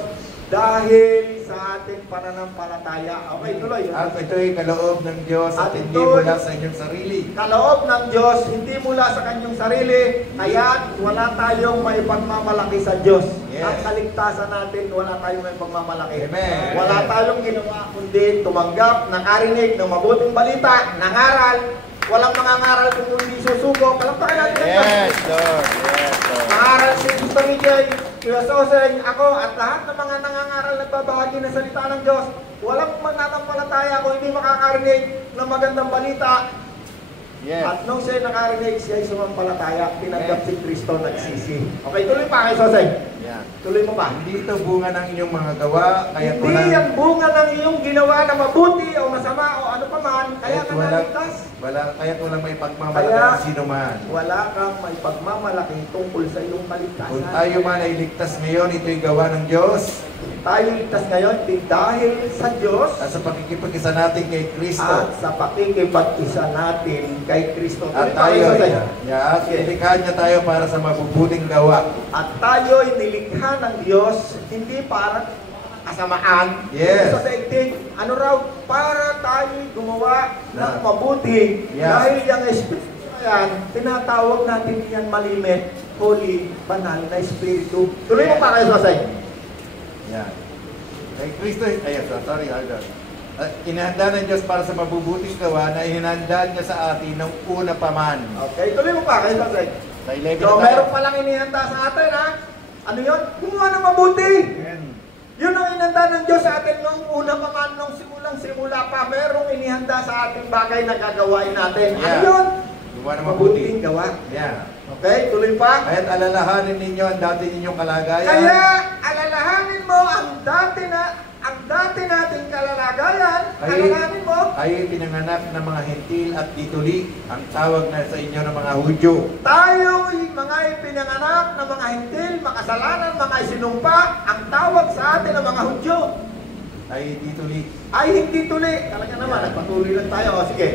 dahil sa ating pananampalataya. Okay, tuloy. At ito'y kaloob ng Diyos at hindi mula sa inyong sarili. Kaloob ng Diyos, hindi mula sa kanyang sarili, kaya wala tayong maipagmamalaki sa Diyos. Ang kaligtasan natin, wala tayong maipagmamalaki. Amen. Wala tayong ginawa kundi tumanggap, nakarinig ng mabuting balita, nangaral. Walang mangangaral kung hindi susuko. Palakpakan natin. Yes, Lord. Yes, Lord. Nangaral si Gusto Miguel, Kuya Soseng, ako, at lahat ng mga nangangaral nagbabahagi ng salita ng Diyos. Walang mananampalataya kung hindi makakarinig ng magandang balita. Yes. At nung siya nakarinig, siya ay sumampalataya, tinanggap si Kristo, nagsisi. Okay, tuloy pa kayo, Soseng. Yeah. Tuloy mo pa. Hindi ito bunga ng inyong mga gawa, kaya Hindi ang bunga ng iyong ginawa na mabuti o masama o ano pa man, kaya ka naligtas. Kaya walang may pagmamalaki ang sino man. Wala kang may pagmamalaki tungkol sa iyong kaligtasan. Kung tayo man ay ligtas ngayon, ito'y gawa ng Diyos. Tayo ligtas ngayon dahil sa Diyos At sa pakikipag-isa natin kay Kristo. at sa pakikipag-isa natin kay Kristo. At tayo, at ilikha niya tayo para sa mabubuting gawa. At tayo ay nilikha ng Diyos hindi para kasamaan. Yes. Sa daigdig, ano raw, para tayo gumawa ng mabuti. Yeah. Dahil yung Espiritu yan, tinatawag natin yan malimit, holy, banal na Espiritu. Tuloy mo pa kayo, Sosay. Yan. Kay Kristo, sorry, Aldo. Inihanda ng Diyos para sa mabubuting gawa na ihinanda niya sa atin ng una pa man. Okay, tuloy mo pa kayo, Sosay. Sa 11 So, na tayo. meron palang inihanda sa atin, ha? Ano yun? Gumawa ng mabuti. Yun ang inihanda ng Diyos sa atin nung una pa man, nung simulang-simula pa. Merong inihanda sa ating bagay na gagawain natin. Ano yun? Gumawa ng mabuti. Mabuting gawa. Yeah. Okay, tuloy pa. Kaya't alalahanin ninyo ang dati ninyong kalagayan. Kaya alalahanin mo ang dati nating kalagayan. Alalahanin mo. Kayo pinanganak ng mga hentil at tituli, ang tawag na sa inyo ng mga Hudyo. Tayo'y mga ipinanganak ng mga hintil, makasalanan, mga isinumpa. Ang tawag sa atin ng mga Hudyo Ay tituli. ay hindi tuli. Talaga naman, nagpatuloy lang tayo. O sige.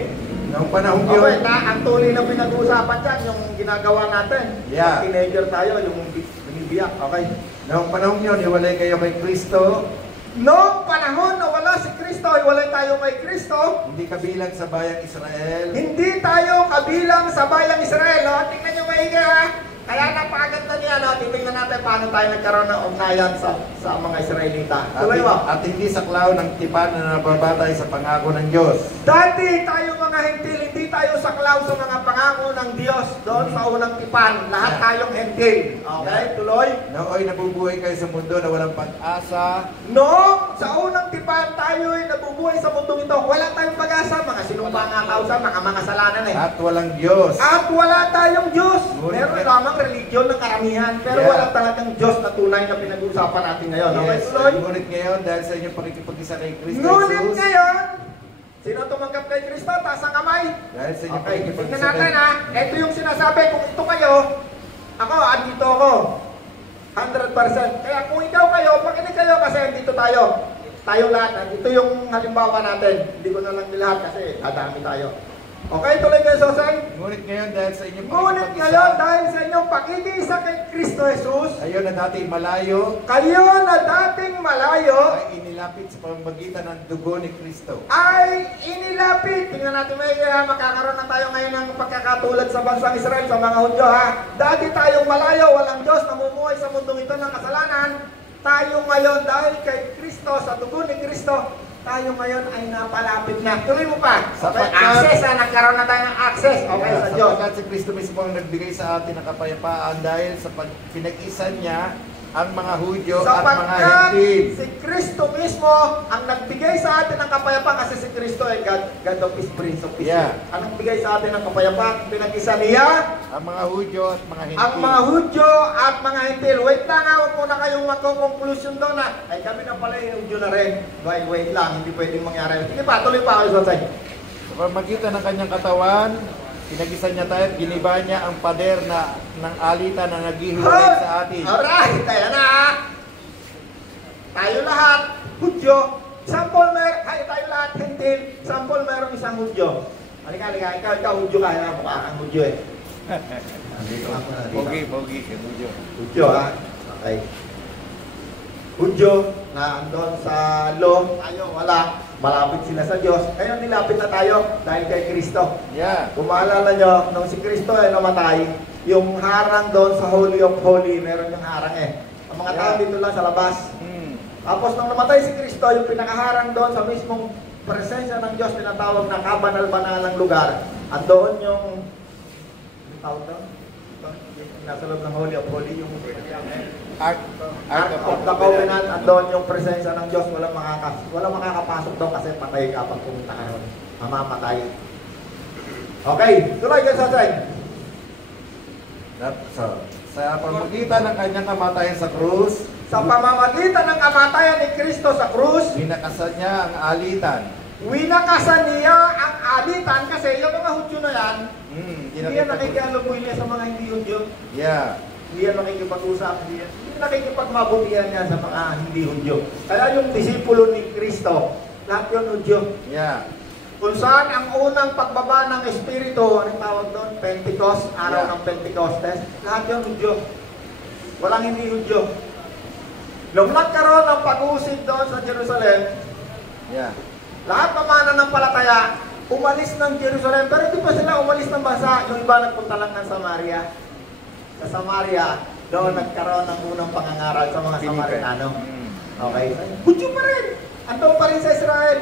Noong panahon yun. Okay, ang tuloy na pinag-uusapan dyan, yung ginagawa natin. Yeah. Yung teenager tayo, yung binibiyak. Okay. Noong panahon yun, hiwalay kayo kay Kristo. Noong panahon na wala si Kristo, iwalay tayo kay Kristo. Hindi kabilang sa bayang Israel. Hindi tayo kabilang sa bayang Israel. O, tingnan nyo maigi ha. Kaya napakaganda niya, no? Titingnan natin paano tayo nagkaroon ng ugnayan sa mga Israelita. Tuloy mo. At hindi saklaw ng tipan na nababatay sa pangako ng Diyos. Dati tayo mga hentil, hindi tayo saklaw sa mga pangako ng Diyos doon sa unang tipan. Lahat tayong hentil. Okay, tuloy. Nooy nabubuhay kayo sa mundo na walang pag-asa. Noong sa unang tipan tayo ay nabubuhay sa mundong ito, wala tayong pag-asa, mga sinumpa nga kausa, mga kasalanan eh. At walang Diyos. At wala tayong Diyos. Ngunit Meron lamang religion ng karamihan, pero wala talagang Diyos na tunay na pinag-uusapan natin ngayon. Okay, Yes. tuloy. Ngunit ngayon, dahil sa inyong pakikipag-isa kay Kristo Ngunit Jesus. ngayon, sino tumanggap kay Kristo? Taas ang kamay. Dahil sa inyong Okay, pakikipag-isa tignan natin ha. Ito yung sinasabi, kung ito kayo, ako, andito ako. 100%. Kaya kung ikaw kayo, pakinig kayo kasi andito tayo. Tayo lahat. Ito yung halimbawa natin. Hindi ko na lang nilahat kasi dadami tayo. Okay, tuloy kayo, Sosay. Ngunit ngayon, dahil sa inyong Ngunit ngayon, dahil sa inyong pakikisa kay Kristo Jesus, kayo na dati malayo, kayo na dating malayo, ay inilapit sa pamamagitan ng dugo ni Kristo. ay inilapit. Tingnan natin may makakaroon na tayo ngayon ng pagkakatulad sa bansang Israel, sa mga Hudyo ha. Dati tayong malayo, walang Diyos, namumuhay sa mundong ito ng kasalanan. Tayo ngayon dahil kay Kristo, sa dugo ni Kristo, tayo ngayon ay napalapit na. Tuloy mo pa. Okay, access ha, nagkaroon na tayo ng access. Okay, sa Diyos. Sapagkat si Kristo mismo ang nagbigay sa atin ng kapayapaan dahil sa pinag-isa niya ang mga Hudyo at mga Sapagkat Hentil. si Kristo mismo ang nagbigay sa atin ng kapayapaan kasi si Kristo ay God of Peace, Prince of Peace. Yeah. Ang nagbigay sa atin ng kapayapaan, pinag-isa niya Ang mga Hudyo at mga Hentil. ang mga Hudyo at mga Hentil. Wait lang ha, huwag muna kayong magko-conclusion doon na ay kami na pala yung Hudyo na rin. Wait lang. lang, hindi pwedeng mangyari. Sige pa, tuloy pa kayo sa side. Sa pamamagitan ng kanyang katawan, pinagisan niya tayo at giniba niya ang pader ng alitan na naghihiwalay sa atin. Alright, kaya na. Tayo lahat, Hudyo. Sample tayo lahat, Hentil. Sample meron isang Hudyo. Halika, ikaw Hudyo ka, mukha kang Hudyo eh. Dito ako na, dito. Pogi, Hudyo. Hudyo ha, okay. Hudyo na andon sa law, tayo wala. Malapit sila sa Diyos. Ngayon nilapit na tayo dahil kay Kristo. Yeah. Kung maalala nyo, nung si Kristo ay namatay, yung harang doon sa Holy of Holy, meron yung harang eh. Ang mga tao dito lang sa labas. Tapos nung namatay si Kristo, yung pinakaharang doon sa mismong presensya ng Diyos, tinatawag na kabanal-banalang lugar. At doon yung tawag doon? Nasa loob ng Holy of Holy, yung Ark of the Covenant, at doon yung presensya ng Diyos, walang makakapasok doon kasi patay ka pag pumunta ka doon. Mamamatay. Okay, tuloy kayo sa side. Sa pamamagitan ng kanyang kamatayan sa krus, sa pamamagitan ng kamatayan ni Kristo sa krus, winakasan niya ang alitan. Winakasan niya ang alitan kasi yung mga Hudyo na yan, hindi yan nakikialumoy niya sa mga hindi Hudyo. Yeah. Hindi yan nakikipag-usap, hindi nakikipagmabutihan niya sa mga hindi Hudyo. Kaya yung disipulo ni Kristo, lahat yun Hudyo. Yeah. Kung saan ang unang pagbaba ng Espiritu, anong tawag doon? Pentecost, araw ng Pentecostes, lahat yun Hudyo. Walang hindi Hudyo. Nung nagkaroon ng pag-usig doon sa Jerusalem, lahat ng mga nananampalataya, umalis ng Jerusalem, pero hindi pa sila umalis ng bansa. Yung iba nagpunta lang ng Samaria. Sa Samaria, doon nagkaroon ng unang pangangaral sa mga Samaritano. Okay? Hudyo pa rin! Andun pa rin sa Israel.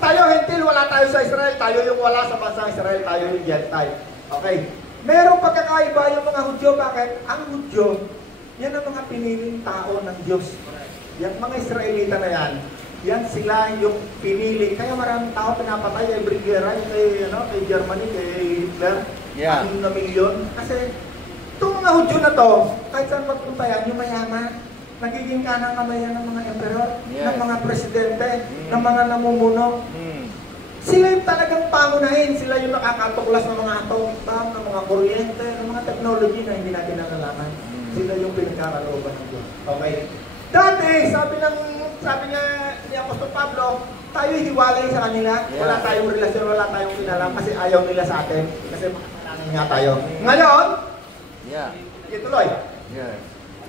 Tayo hentil, wala tayo sa Israel. Tayo yung wala sa bansang Israel. Tayo yung Gentile. Okay? Merong pagkakaiba yung mga Hudyo. Bakit? Ang Hudyo, yan ang mga piniling tao ng Diyos. Yan mga Israelita na yan, yan sila yung pinili. Kaya maraming tao pinapatay every year, kay Germany, kay Hitler, 6 na milyon. Kasi itong mga Hudyo na to, kahit saan magpunta yan, yung mayaman, nagiging kanang kamay yan ng mga emperor, ng mga presidente, ng mga namumuno. Sila yung talagang pangunahin, sila yung nakakatuklas ng mga atomic bomb, ng mga kuryente, ng mga technology na hindi natin nalalaman. Sila yung pinagkakalooban ng Diyos. Okay? Dati, sabi nga ni Apostol Pablo, tayo hiwalay sa kanila. Wala tayong relasyon, wala tayong kinalam kasi ayaw nila sa atin. Kasi makakalanan nga tayo. Ngayon, ituloy.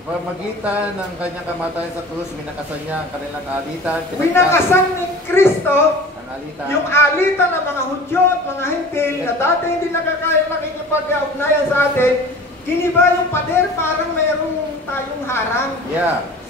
Pamagitan ng kanyang kamatayan sa krus, winakasan niya ang kanilang alitan. Winakasan ni Kristo ang alitan. Yung alitan ng mga Hudyo at mga Hentil na dati hindi nakakaya nakikipag-ugnayan sa atin, giniba yung pader, parang mayroong tayong harang.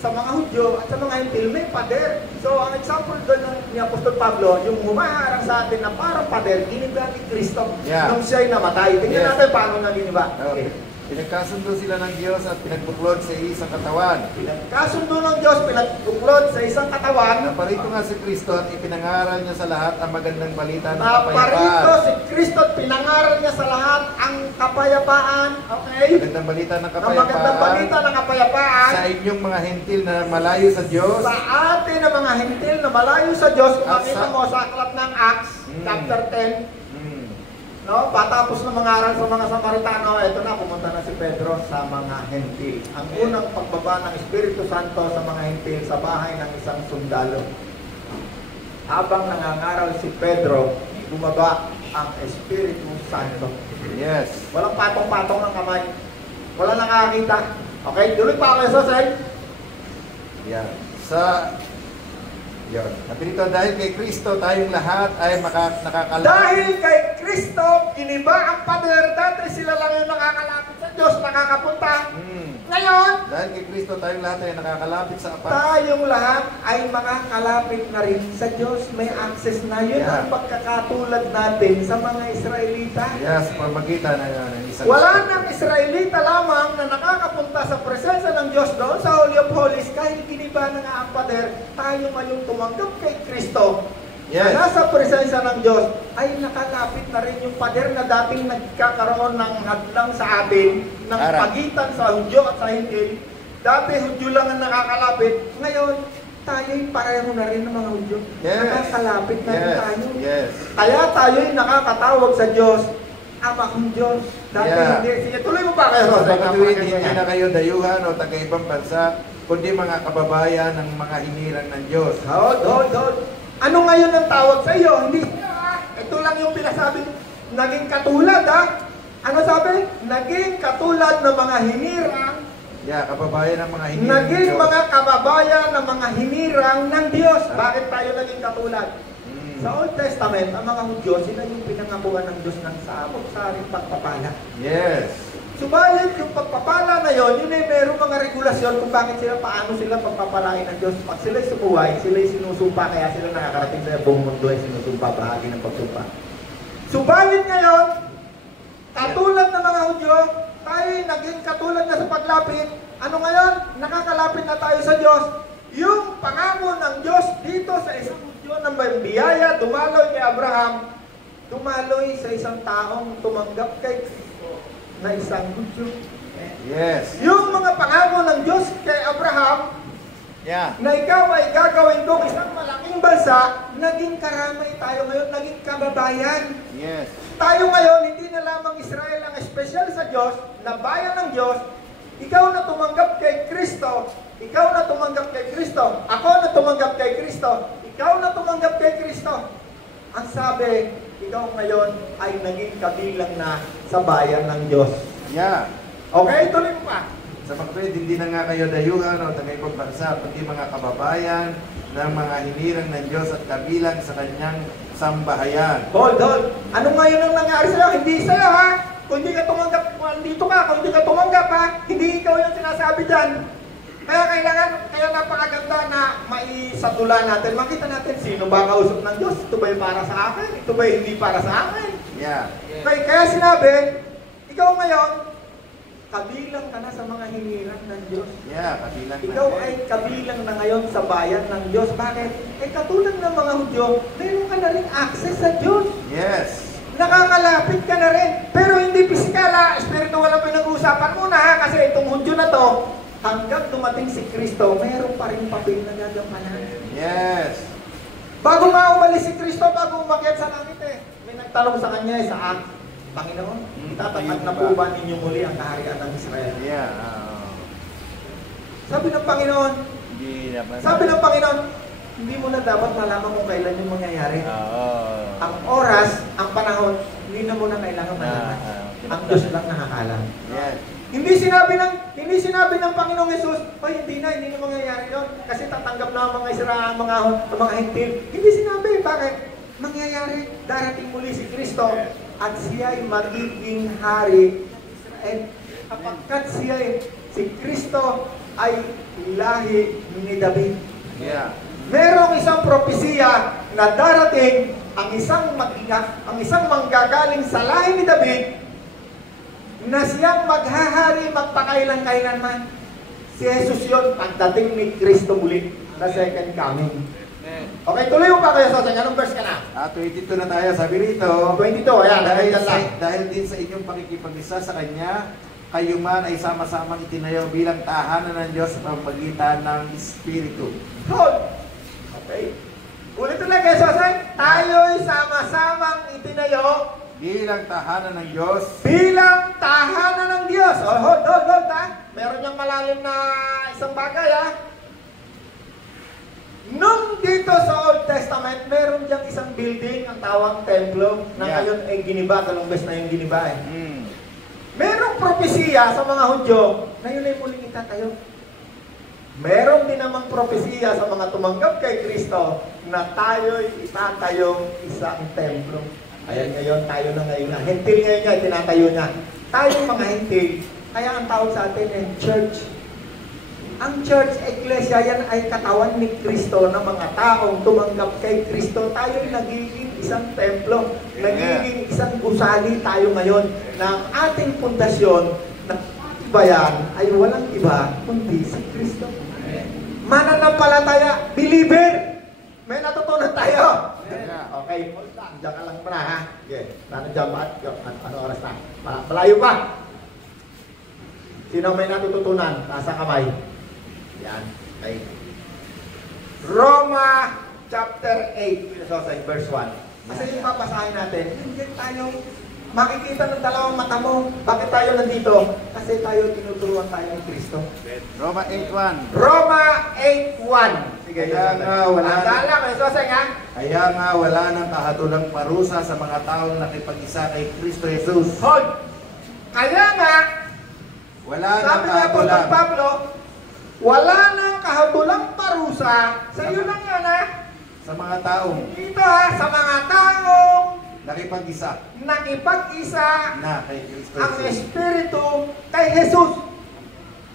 Sa mga Hudyo at sa mga Hentil, may pader. So, ang example doon ni Apostol Pablo, yung humaharang sa atin na parang pader, giniba ni Kristo nung siya'y namatay. Tingnan natin paano na giniba. Okay. Pinagkasundo sila ng Diyos at pinagbuklod sa isang katawan. Pinagkasundo ng Diyos, pinagbuklod sa isang katawan. Naparito nga si Kristo at ipinangaral niya sa lahat ang magandang balita ng kapayapaan. Naparito si Kristo at pinangaral niya sa lahat ang kapayapaan. Okay? Magandang balita ng kapayapaan. Magandang balita ng kapayapaan. Sa inyong mga hentil na malayo sa Diyos. Sa atin na mga hentil na malayo sa Diyos. Kung makita mo sa aklat ng Acts, chapter 10, no, patapos na mangaral sa mga Samaritano, ito na, pumunta na si Pedro sa mga hentil. Ang unang pagbaba ng Espiritu Santo sa mga hentil sa bahay ng isang sundalo. Habang nangangaral si Pedro, bumaba ang Espiritu Santo. Yes. Walang patong-patong ng kamay. Walang nakakita. Okay, tuloy pa ako sa side. Napilito dahil kay Kristo tayong lahat ay nakakalapit. Dahil kay Kristo, giniba ang pader. Dati sila lang yung nakakalapit sa Diyos, nakakapunta. Ngayon, dahil kay Kristo tayong lahat ay nakakalapit sa Ama. Tayong lahat ay makakalapit na rin sa Diyos. May access na yun ang pagkakatulad natin sa mga Israelita. Sa pamagitan ng isang wala nang Israelita lamang na nakakapunta sa presensya ng Diyos doon sa Holy of Holies kahit giniba na nga ang pader. Tayo ngayong tumanggap kay Kristo na nasa presensya ng Diyos ay nakalapit na rin yung pader na dating nagkakaroon ng hadlang sa atin ng pagitan sa Hudyo at sa Hentil. Dati Hudyo lang ang nakakalapit. Ngayon, tayo'y pareho na rin ng mga Hudyo. Yes. Nakakalapit na rin tayo. Yes. Kaya tayo'y nakakatawag sa Diyos, Ama kong Diyos. Dati hindi. Sige, tuloy mo pa kayo. Sa katuwid, hindi na kayo dayuhan o taga-ibang bansa, kundi mga kababayan ng mga hinirang ng Diyos. Hold. Ano ngayon ang tawag sa iyo? Hindi. Ito lang yung pinasabi. Naging katulad, ha? Ano sabi? Naging katulad ng mga hinirang. Yeah, kababayan ng mga hinirang Naging ng Diyos. mga kababayan ng mga hinirang ng Diyos. Bakit tayo naging katulad? Sa Old Testament, ang mga Hudyo, sila yung pinangakuan ng Diyos ng samot-saring pagpapala. Yes. Subalit, yung pagpapala na yon, yun ay merong mga regulasyon kung bakit sila, paano sila pagpapalain ng Diyos. Pag sila'y sumuway, sila'y sinusumpa, kaya sila nakakarating sa buong mundo ay sinusumpa, bahagi ng pagsumpa. Subalit ngayon, katulad ng mga Hudyo, tayo naging katulad na sa paglapit. Ano ngayon? Nakakalapit na tayo sa Diyos. Yung pangako ng Diyos dito sa isang Hudyo na may biyaya, dumaloy kay Abraham, dumaloy sa isang taong tumanggap kay Kristo na isang Hudyo. Yes. Yung mga pangako ng Diyos kay Abraham, na ikaw ay gagawin kong isang malaking bansa, naging karamay tayo ngayon, naging kababayan. Yes. Tayo ngayon, hindi na lamang Israel ang espesyal sa Diyos, na bayan ng Diyos. Ikaw na tumanggap kay Kristo, ikaw na tumanggap kay Kristo, ako na tumanggap kay Kristo, ikaw na tumanggap kay Kristo. Ang sabi, ikaw ngayon ay naging kabilang na sa bayan ng Diyos. Yeah. Okay, tuloy mo pa. Sa pagpapit, hindi na nga kayo dayuhan o taga-ibang bansa, kundi mga kababayan ng mga hinirang ng Diyos at kabilang sa kanyang sambahayan. Hold. Ano ngayon ang nangyari sa'yo? Hindi sa'yo, ha? Kung hindi ka tumanggap, dito ka. Kung hindi ka tumanggap, ha? Hindi ikaw yung sinasabi dyan. Kaya napakaganda na maisadula natin. Makita natin sino ba kausap ng Diyos. Ito ba'y para sa akin? Ito ba'y hindi para sa akin? Yeah. Kaya sinabi, ikaw ngayon, kabilang ka na sa mga hinirang ng Diyos. Yeah, kabilang na. Ikaw ay kabilang na ngayon sa bayan ng Diyos. Bakit? Katulad ng mga Hudyo, mayroon ka na rin access sa Diyos. Yes. Nakakalapit ka na rin. Pero hindi pisikal, ha? Spiritual ang pinag-uusapan muna, ha? Kasi itong Hudyo na to, hanggang dumating si Kristo, mayroon pa rin papel na gagampanan. Yes. Bago nga umalis si Kristo, bago umakyat sa langit, may nagtanong sa kanya, saan? Panginoon, itatatag na po ba ninyo muli ang kaharian ng Israel? Yeah. Sabi ng Panginoon, hindi mo na dapat malaman kung kailan yung mangyayari. Ang oras, ang panahon, hindi na mo na kailangan malaman. Ang Diyos lang nakakaalam. Yes. Hindi sinabi ng Panginoong Hesus, hindi na mangyayari yun. Kasi tatanggap na ang mga Israel, ang mga Hentil. Hindi sinabi, bakit? Mangyayari, darating muli si Kristo at siya ay magiging hari ng Israel. Kapagkat si Kristo ay lahi ni David. Yeah. Merong isang propesiya na darating ang isang manggagaling sa lahi ni David na siyang maghahari magpakailan-kailanman. Si Jesus yun, pagdating ni Kristo muli na second coming. Okay, tuloy mo pa kayo, Soseng. Anong verse ka na? 22 na tayo. Sabi rito, 22, ayan. dahil din sa inyong pakikipag-isa sa Kanya, kayo man ay sama-samang itinayo bilang tahanan ng Diyos sa pamamagitan ng Espiritu. Hold! Okay. Ulit ulit kayo, Soseng. Tayo'y sama-samang itinayo bilang tahanan ng Diyos. Bilang tahanan ng Diyos. Hold, ha? Meron niyang malalim na isang bagay, ha? Nung dito sa Old Testament, meron diyang isang building, ang tawang templo, na ngayon ay giniba, dalawang beses na yung giniba Merong propesiya sa mga Hudyo na yun ay muling itatayo. Meron din namang propesiya sa mga tumanggap kay Kristo na tayo'y itatayong isang templo. Ayan ngayon, tayo na ngayon. Hentil ngayon niya, tinatayo niya. Tayong mga hentil, kaya ang tawag sa atin ay church. Ang church, iglesia, yan ay katawan ni Kristo na mga taong tumanggap kay Kristo. Tayo'y nagiging isang templo, nagiging isang gusali tayo ngayon na ang ating pundasyon na bayan ay walang iba kundi si Kristo. Mananampalataya, believer. May natutunan tayo. Okay, diyan ka lang muna, ha? Okay, nandiyan ba? Ano oras na? Malayo pa. Sino may natutunan? Nasa kamay. Yan. Okay. Roma chapter 8, so sa verse 1. Kasi yung papasahin natin, hindi tayo makikita ng dalawang mata mo. Bakit tayo nandito? Kasi tayo tinuturuan tayo ng Kristo. Roma 8:1. Roma 8:1. Sige, Kaya nga wala Kaya nga wala ng kahatulang parusa sa mga taong nakipag-isa kay Kristo Jesus. Hold! Kaya nga, Wala ng sabi nga po kahatulang. ng Pablo, wala nang kahatulang parusa sa iyo lang yan Sa mga taong dito sa mga taong nakipag-isa nakipag-isa na kay Kristo ang Jesus. Espiritu kay Jesus.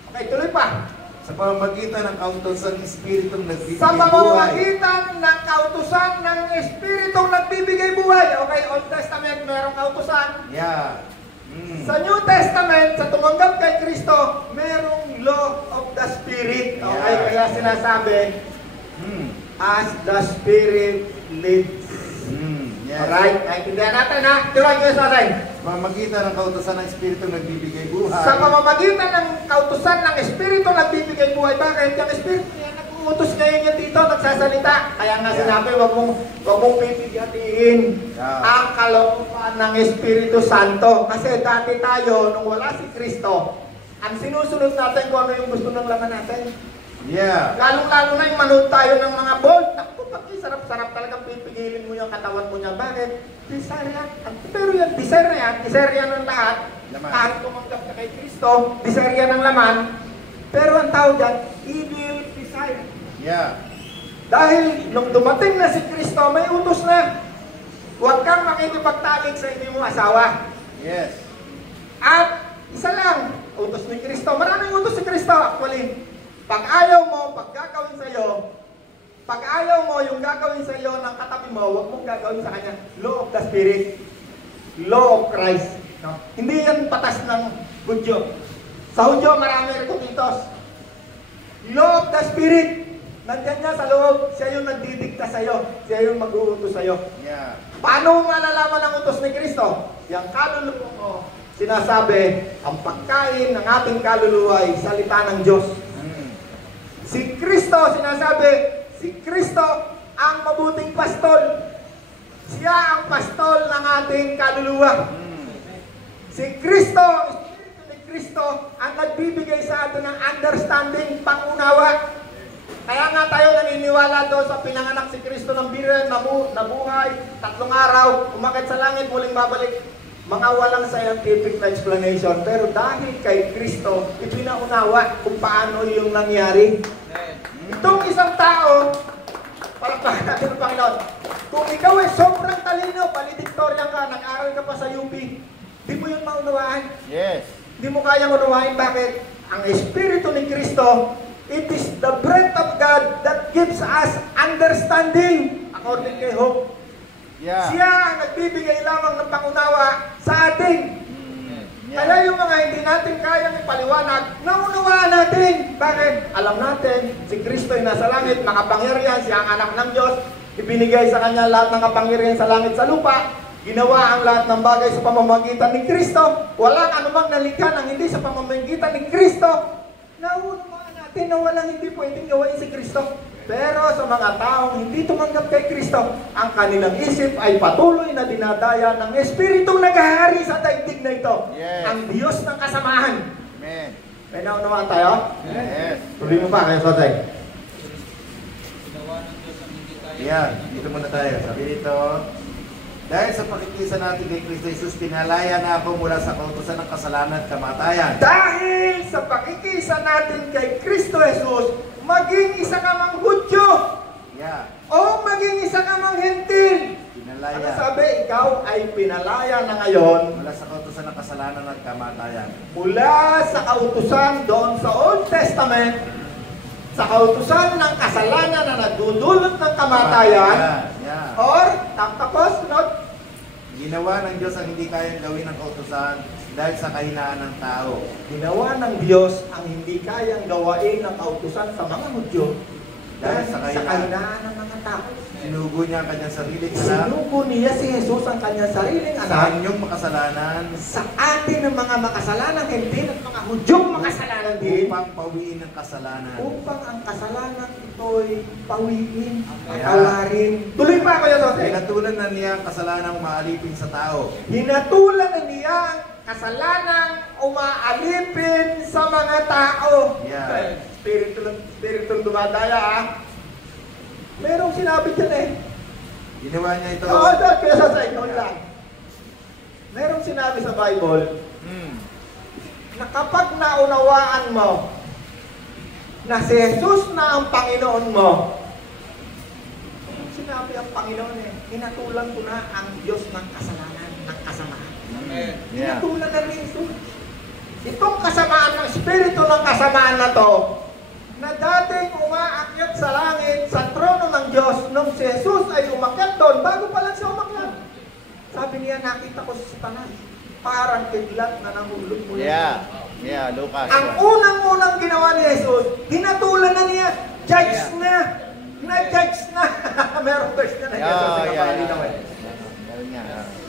Okay, tuloy pa. Sa pamamagitan ng kautosan ng Espiritong Sa nagbibigay buhay. pamamagitan ng kautusan ng Espiritong nagbibigay buhay. Okay, Old Testament, merong kautusan. Yeah. Sa New Testament, sa tumanggap kay Kristo, merong law of the Spirit. Okay, Yeah. kaya sinasabi, as the Spirit leads. Yes. Alright, naintindihan natin Tuloy ko sa atin. Sa pamamagitan ng kautosan ng Espiritong nagbibigay buhay. Sa pamamagitan ng kautusan ng Espiritu nagbibigay buhay. Bakit? Yung Espiritu yan, nag-uutos ngayon yan dito, nagsasalita. Kaya nga sinabi, wag mong pipigatiin ang kalooban ng Espiritu Santo. Kasi dati tayo, nung wala si Kristo, ang sinusunod natin kung ano yung gusto ng laman natin. Yeah. Lalong-lalo na yung manood tayo ng mga bold. Naku, pati sarap-sarap talagang pipigilin mo yung katawan mo niya. Bakit? Desire yan. Pero yan, desire yan ng lahat. Laman. Kahit tumanggap ka kay Kristo, desire yan ng laman. Pero ang tawag dyan, evil desire. Yeah. Dahil nung dumating na si Kristo, may utos na. Huwag kang makikipagtalik sa hindi mo asawa. Yes. At isa lang, utos ni Kristo. Maraming utos si Kristo actually. Pag ayaw mo, pag gagawin sa'yo, pag ayaw mo yung gagawin sa'yo ng katabi mo, huwag mong gagawin sa kanya. Law of the Spirit. Law of Christ. No? Hindi yan patas ng Hudyo. Sa Hudyo, marami rekulitos. Law of the Spirit. Nandyan niya sa loob. Siya yung nagdidikta sa'yo. Siya yung mag-uutos sa'yo. Yeah. Paano mo malalaman ang utos ni Kristo? Yang kaluluwa mo, sinasabi, ang pagkain ng ating kaluluwa ay salita ng Diyos. Si Kristo, sinasabi, si Kristo ang mabuting pastol. Siya ang pastol ng ating kaluluwa. Si Kristo, Espiritu ni Kristo, ang nagbibigay sa atin ng understanding, pangunawa. Kaya nga tayo naniniwala doon sa pinanganak si Kristo ng biren, nabuhay, 3 araw, umakit sa langit, muling babalik. Mga walang scientific na explanation. Pero dahil kay Kristo, ipinaunawa kung paano yung nangyari. Itong isang tao, palakpakan natin ng Panginoon. Kung ikaw ay sobrang talino, valedictorian ka, nag-aral ka pa sa UP, di mo yun maunawaan. Yes. Di mo kayang unawain. Bakit? Ang Espiritu ni Kristo, it is the breath of God that gives us understanding, according kay Hope. Yeah. Siya ang nagbibigay lamang ng pangunawa sa atin. Yeah. Kaya yung mga hindi natin kayang ipaliwanag, naunawaan natin. Bakit? Alam natin, si Kristo ay nasa langit, makapangyarihan, siya ang anak ng Diyos, ibinigay sa kanya lahat ng kapangyarihan sa langit sa lupa, ginawa ang lahat ng bagay sa pamamagitan ni Kristo, walang anumang nalikha ng hindi sa pamamagitan ni Kristo. Naunawaan natin na walang hindi pwedeng gawain si Kristo. Pero sa mga taong hindi tumanggap kay Kristo, ang kanilang isip ay patuloy na dinadaya ng Espiritong naghahari sa daigdig na ito. Yes. Ang Diyos ng kasamahan. Amen. May naunawaan tayo? Yes. Tuloy mo pa kayo, Sotay. Yan, dito muna tayo. Sabi dito, dahil sa pakikisa natin kay Kristo Jesus, pinalaya na ako mula sa kautusan ng kasalanan at kamatayan. Dahil sa pakikisa natin kay Kristo Jesus, maging isa ka mang Hudyo Yeah. o maging isa ka mang Hentil. Pinalaya. Ano sabi? Ikaw ay pinalaya na ngayon Mula sa kautusan ng kasalanan at kamatayan. mula sa kautusan doon sa Old Testament, sa kautusan ng kasalanan na nagdudulot ng kamatayan, Yeah. or tapos, not, Ginawa ng Diyos ang hindi kayang gawin ng kautusan dahil sa kahinaan ng tao. ginawa ng Diyos ang hindi kayang gawain ng kautusan sa mga Hudyo dahil sa kahinaan ng mga tao. Sinugo niya ang kanyang sariling anak Sinugo niya si Jesus ang kanyang sariling sa anak inyong makasalanan sa atin ng mga makasalanan, hindi ng mga Hudyong makasalanan din upang pawiin ang kasalanan. upang ang kasalanan ito'y pawiin at Yeah. awarin. Tuloy pa Kuya Jose. Hinatulan na niya ang kasalanang maalipin sa tao. Hinatulan na niya ang kasalanang umaalipin sa mga tao. Yeah. Spiritong dumadaya ah. Merong sinabi dyan eh. Ginawa niya ito. Oo, kaya sa inyo lang. Merong sinabi sa Bible na kapag naunawaan mo na si Jesus na ang Panginoon mo, sinabi ang Panginoon eh, hinatulan ko na ang Diyos ng kasalanan, ng kasamaan. Yeah. Hinatulan na ni Jesus. Itong kasamaan ng Espiritu ng kasamaan na to, na dating umaakyat sa langit, sa trono ng Diyos, nung si Jesus ay umakyat doon, bago pa lang siya umakyat. Sabi niya, nakita ko si Satanas, parang kidlat na nahulog mula. Yeah, Lucas. Ang unang-unang ginawa ni Jesus, hinatulan na niya, judge na. Na-judge na. Merong verse na Jesus sa kapalinaw eh.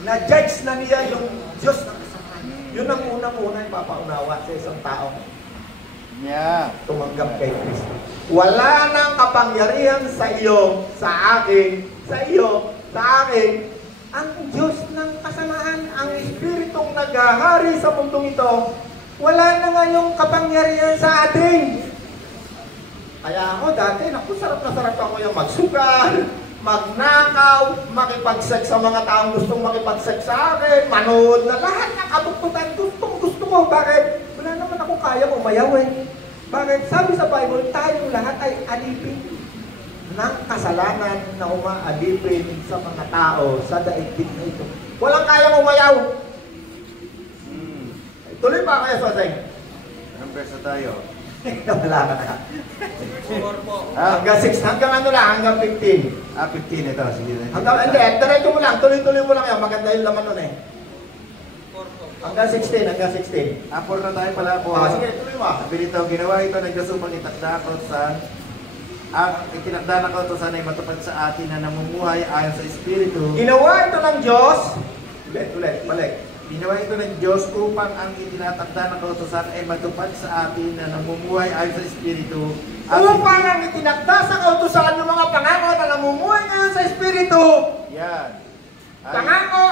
Na-judge na niya yung Diyos ng kasamaan. Yun ang unang-unang ipapaunawa sa isang tao. Yeah. Tumanggap kay Kristo. Wala nang kapangyarihan sa iyo, sa akin, sa iyo, sa akin, ang Diyos ng kasamaan, ang Espiritong naghahari sa mundong ito, wala na nga yung kapangyarihan sa atin. Kaya ako dati, naku, sarap na sarap ako yung magsugal, magnakaw, makipag-sex sa mga taong gustong makipag-sex sa akin, manood na lahat ng kabuktutan, gusto ko. Bakit? Wala naman ako kaya umayaw eh. Bakit? Sabi sa Bible, tayong lahat ay alipin ng kasalanan na umaalipin sa mga tao sa daigdig na ito. Walang kayang umayaw. Tuloy pa kayo, Soseng. Anong verse na tayo? Wala ka na. Hanggang 6, hanggang ano lang, hanggang 15. 15 ito. Sige. Hindi, diretso mo lang, tuloy-tuloy mo lang yan. Maganda yung laman nun eh. Hanggang 16, hanggang 16. Apor na tayo pala po. Sige, tuloy mo. Sabi nito, ginawa ito ng Diyos upang itakda ang kautusan. Ang itinakda ng kautusan ay matupad sa atin na namumuhay ayon sa Espiritu. Ginawa ito ng Diyos. Ulit, balik. Ginawa ito ng Diyos upang ang itinatakda ng kautusan ay matupad sa atin na namumuhay ayon sa Espiritu. Upang ang itinakda sa kautusan ng mga pangako na namumuhay ngayon sa Espiritu. Yan. Pangako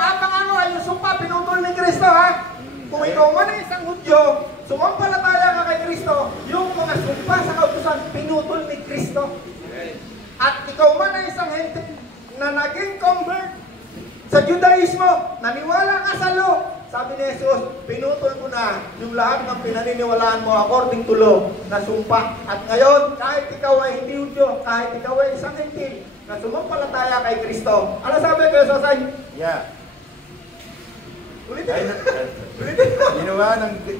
ay yung sumpa, pinutol ni Kristo ha. Kung ikaw man ay isang Hudyo, sumampalataya ka kay Kristo, yung mga sumpa sa kautusan, pinutol ni Kristo. At ikaw man ay isang Hentil na naging convert sa Judaismo, naniwala ka sa law. Sabi ni Jesus, pinutol ko na yung lahat ng pinaniniwalaan mo according to law na sumpa. At ngayon, kahit ikaw ay hindi Hudyo, kahit ikaw ay isang Hentil na sumampalataya kay Kristo. Ano sabi kayo sa sign? Yeah. Ulitin.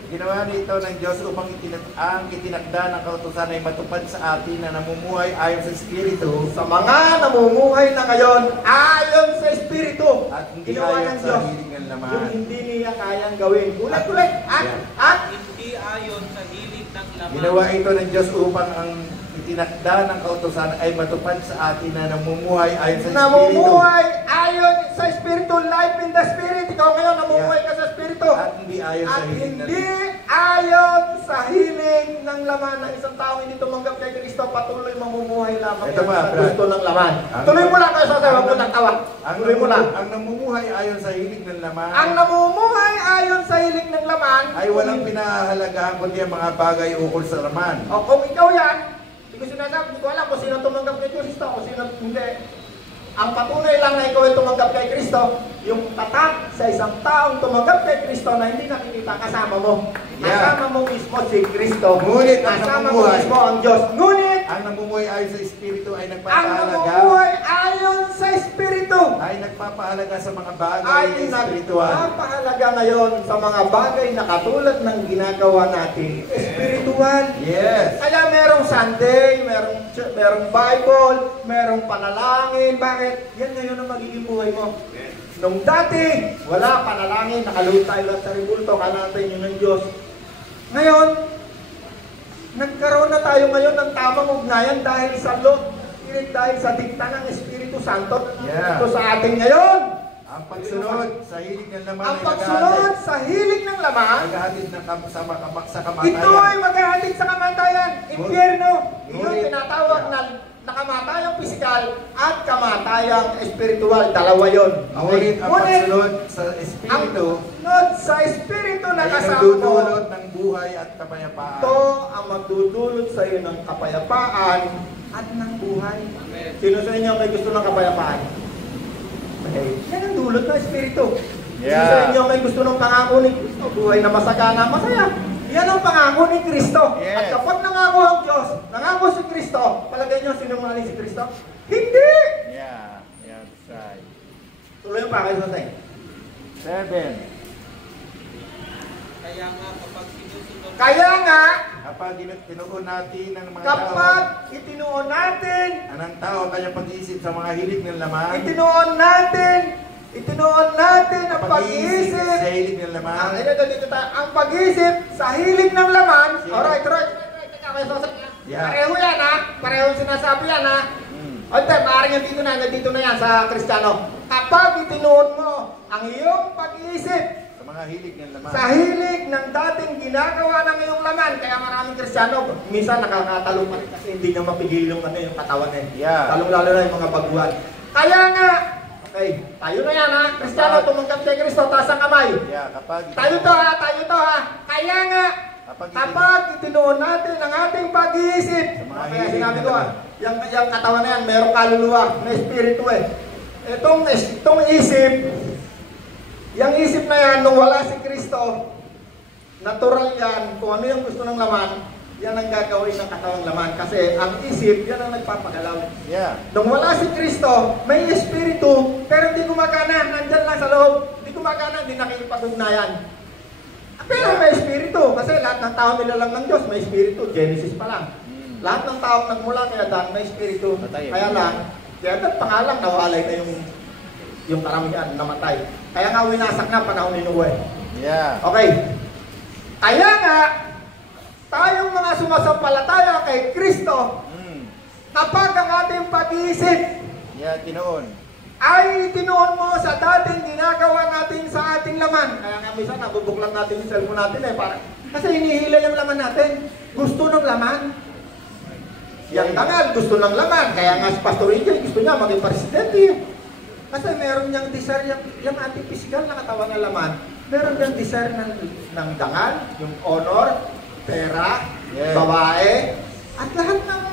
Ginawa nito ng Diyos upang ang itinakda ng kautusan ay matupad sa atin na namumuhay ayon sa Espiritu. Sa mga namumuhay na ngayon, ayon sa Espiritu. At hindi Ginawa ayon ng sa Diyos hiling ng laman. yung hindi niya kayang gawin. Ulit. At hindi ayon sa hilig ng laman. Ginawa ito ng Diyos upang ang itinakda ng kautusan ay matupad sa atin na namumuhay ayon sa Espiritu. namumuhay ayon sa Espiritu, life in the Spirit. Ikaw ngayon, namumuhay ka sa Espiritu. At hindi ayon sa At hiling ng hindi ayon sa hiling ng laman ng isang taong hindi tumanggap kay Kristo, patuloy mamumuhay lamang Ito yan ba, sa Brad? gusto ng laman. Ang- Tuloy mo lang kayo sa tayo, huwag mo lang tawa. Tuloy mo lang. Ang namumuhay ayon sa hiling ng laman Ang namumuhay ayon sa hiling ng laman ay walang pinahahalagahan kundi ang mga bagay ukol sa laman. O kung ikaw yan, hindi ko sinasabi, hindi ko alam kung sino tumanggap kay Kristo, kung sino hindi. Ang patunay lang na ikaw ay tumanggap kay Kristo, yung tatak sa isang taong tumanggap kay Kristo na hindi nakikita kasama mo. Yeah. Kasama mo mismo si Kristo. Ngunit ang kasama mo namumuhay, mismo ang Diyos. Ngunit, ang namumuhay ayon sa Espiritu ay ang nagpapahalaga namumuhay ayon sa Espiritu ay nagpapahalaga sa mga bagay ay na espiritual. nagpapahalaga ngayon sa mga bagay na katulad ng ginagawa natin. Espiritual. Yes. Kaya merong Sunday, merong Bible, merong panalangin. Bakit? Yan ngayon ang magiging buhay mo. Nung dati, wala panalangin, nakaluhod tayo lang sa ribulto, kanatan yun ng Diyos. Ngayon, nagkaroon na tayo ngayon ng tamang ugnayan dahil sa law, dahil sa dikta ng Espiritu Santo Yeah. ito sa atin ngayon. Ang pagsunod sa hilig ng laman Ang ay pagsunod sa hilig ng laman, naghahatid sa kamatayan. ito ay maghahatid sa kamatayan, impyerno. Iyon Ngunit- tinatawag na kamatayang pisikal at kamatayang espiritual. Dalawa yun. Ngunit ang pagsunod sa ang Espiritu sunod sa espiritu na ay kasama nagdudulot mo, ng buhay at kapayapaan. ito ang magdudulot sa iyo ng kapayapaan at ng buhay. Sino sa inyo may gusto ng kapayapaan? Okay. Yan ang dulot ng espiritu. Sino sa inyo may gusto ng pangako ni Kristo? Buhay na masagana, masaya. Yan ang pangako ni Kristo. Yes. At kapag nangako ang Diyos, nangako si Kristo, palagay nyo sinungaling si Kristo? Hindi! Yeah. Yeah, that's right. Tuloy yung pakay sa tayo. 7. Kaya nga kapag sinusunod Kaya nga, Kapag tinuon natin ang mga kapag tao, itinuon natin, ang tao ang kanyang pag-iisip sa mga hilig ng laman, itinuon natin ang pag-iisip sa pag-iisip. hilig ng laman, Dito tayo. Ang pag-iisip sa hilig ng laman. Sino? Alright. Yeah. Pareho yan ha. Pareho sinasabi yan ha. Okay, maaaring yan dito na yan sa Kristiyano. Kapag itinuon mo ang iyong pag-iisip sa mga hilig ng laman. sa hilig ng dating ginagawa ng iyong laman, kaya maraming Kristiyano, minsan nakakatalo pa rin kasi hindi niya mapigil yung katawan eh. Yeah. Lalong-lalo na yung mga baguhan. Kaya nga, okay, tayo na yan ha. Kristiyano, tumanggap kay Kristo, taas ang kamay. Yeah, kapag Tayo to ha. Kaya nga, kapag itinuon natin ang ating pag-iisip, Sa mga kaya hilig sinabi na ko yung katawan na yan, mayroong kaluluwa, may espiritu eh. Itong isip, yung isip na yan, nung wala si Kristo, natural yan, kung ano yung gusto ng laman, yan ang gagawin ng katawang laman. Kasi ang isip, yan ang nagpapagalaw. Yeah. Nung wala si Kristo, may espiritu, pero hindi gumagana, nandyan lang sa loob. Hindi gumagana, hindi nakikipag-ugnayan. Pero may espiritu, kasi lahat ng tao nilalang ng Diyos, may espiritu. Genesis pa lang. Lahat ng tao nagmula kay Adan, may espiritu. Kaya lang, kaya pangalang nawalay na yung karamihan, namatay. Kaya nga winasak na panahon ni Noe. Yeah. Okay. Kaya nga, tayong mga sumasampalataya kay Kristo, kapag ang ating pag-iisip Yeah, tinoon. ay tinuon mo sa dating ginagawa natin sa ating laman. Kaya nga minsan nabubuklan natin yung cellphone natin eh. Kasi hinihila yung laman natin. Gusto ng laman. Yang dangal, gusto ng laman. Kaya nga si Pastor Angel, gusto niya maging presidente. Kasi meron niyang desire, yung ating physical na katawan ng laman, meron niyang desire ng dangal, yung honor, pera, Yes. babae, at lahat ng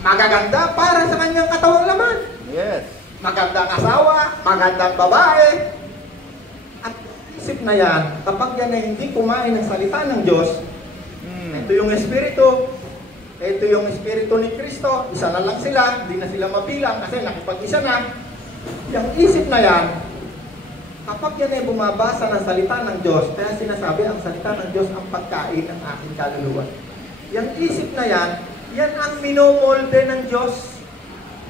magaganda para sa kanyang katawang laman. Yes. Magandang asawa, magandang babae. At isip na yan, kapag yan ay hindi kumain ng salita ng Diyos, ito yung espiritu, ito yung espiritu ni Kristo, isa na lang sila, hindi na sila mabilang kasi nakipag-isa na. Yung isip na yan, kapag yan ay bumabasa ng salita ng Diyos, kaya sinasabi ang salita ng Diyos ang pagkain ng aking kaluluwa. Yung isip na yan, yan ang minomolde ng Diyos.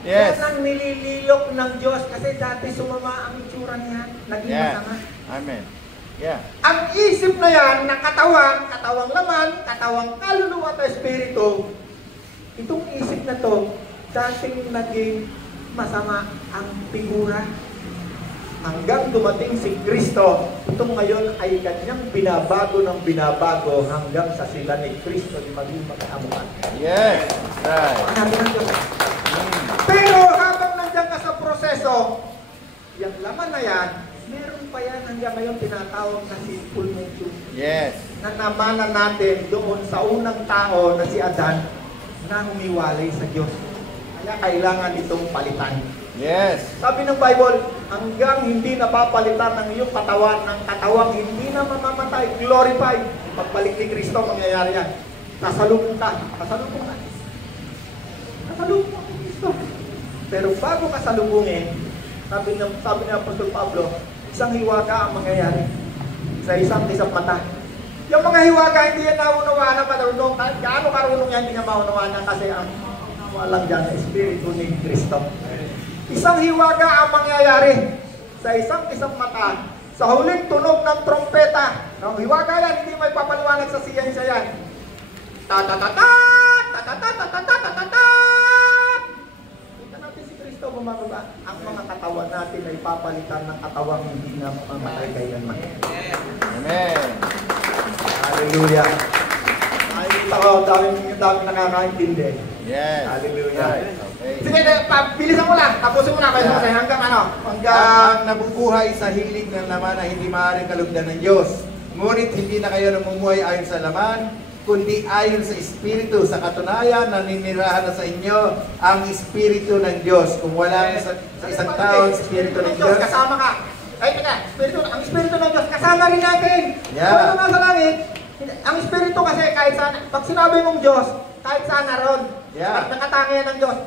Yes. Yan ang nilililok ng Diyos kasi dati sumama ang itsura niya, naging Yeah. masama. Amen. Yeah. Ang isip na yan, na katawang laman, katawang kaluluwa at espiritu, itong isip na to, dating naging masama ang figura. Hanggang dumating si Kristo, itong ngayon ay kanyang binabago ng binabago hanggang sa sila ni Kristo di maging magkaamukan. Yes. Right. Hanapin ng Diyos. Pero habang nandiyan ka sa proseso, yung laman na yan, meron pa yan hanggang ngayon tinatawag na sinful nature. Yes. Na namanan natin doon sa unang tao na si Adan na humiwalay sa Diyos. Kaya kailangan itong palitan. Yes. Sabi ng Bible, hanggang hindi napapalitan ng iyong katawan, ng katawang hindi na mamamatay, glorified, pagbalik ni Kristo, mangyayari yan. Kasalubong ka. Kasalubong ka. Kasalubong ka ni Kristo. Pero bago kasalubungin, sabi ng Apostol Pablo, isang hiwaga ang mangyayari sa isang mata. Yung mga hiwaga, hindi yan naunawaan na marunong. Gaano karunong yan, hindi niya maunawaan na kasi ang walang dyan na Espiritu ni Kristo. Isang hiwaga ang mangyayari sa isang mata sa huling tunog ng trompeta. Ang hiwaga yan, hindi may papaliwanag sa siyensya yan. Ta-ta-ta-ta! Ta-ta-ta-ta-ta-ta-ta-ta! Kita natin si Kristo. Kristo bumababa, ang mga katawan natin ay papalitan ng katawang hindi na mamamatay kailanman. Amen. Hallelujah. Ay, ako, dami nakakaintindi. Yes. Hallelujah. Right. Okay. Sige, bilisan mo lang. Tapusin mo na kayo Yeah. hanggang ano? Ang nabubuhay sa hilig ng laman na hindi maaaring kalugdan ng Diyos. Ngunit hindi na kayo namumuhay ayon sa laman, kundi ayon sa Espiritu. Sa katunayan, naninirahan na sa inyo ang Espiritu ng Diyos. Kung wala sa isang tao ang Espiritu ng Diyos, kasama ka. Ay, teka, ang Espiritu ng Diyos, kasama rin natin. Yeah. Kung nasa langit, ang Espiritu kasi kahit saan, pag sinabi mong Diyos, kahit saan naroon, Yeah. at nakatangian ng Diyos,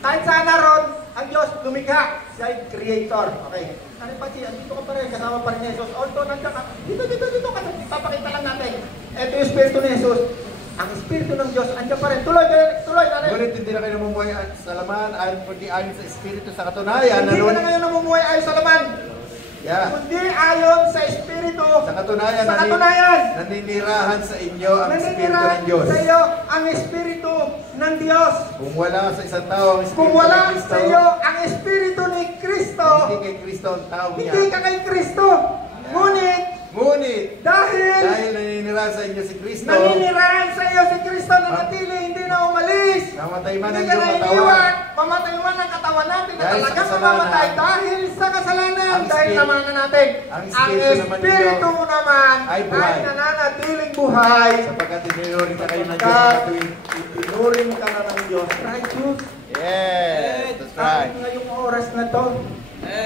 kahit saan naroon, ang Diyos lumikha, siya ay creator. Okay. Ano pa siya, dito ka pa rin, kasama pa rin ni Jesus. Although nandiyan ka, dito, kasi papakita lang natin. Ito yung Espiritu ni Jesus. Ang Espiritu ng Diyos, andiyan pa rin. Tuloy na rin. ngunit hindi na kayo namumuhay sa laman, kundi ayon sa Espiritu. Sa katunayan, Hindi ka na ngayon namumuhay ayon sa laman. Yeah. Kundi ayon sa Espiritu. Sa katunayan, Sa katunayan. naninirahan sa inyo ang Espiritu Naninirahan ng Diyos. sa iyo ang Espiritu ng Diyos. Kung wala sa isang tao ang Espiritu Kung ng wala Kristo, sa iyo ang Espiritu ni Kristo, hindi kay Kristo ang tao niya. hindi ka kay Kristo. Ngunit, Dahil naninirahan sa inyo si Kristo, naninirahan sa iyo si Kristo na natili, hindi na umalis. namatay man ang Hindi ka iyong na katawan. iniwan. Mamatay man ang katawan natin na Dahil sa talagang kasalanan. mamamatay dahil sa kasalanan, Ang dahil Espiritu- namanan natin. ang Ang Espiritu naman Espiritu mo naman ay buhay. ay nananatiling buhay. Sapagkat itinuring na kayo ng Diyos Kat, sa katuwing. itinuring ka na ng Diyos. Righteous. Yes. That's Kahit right. ngayong oras na to,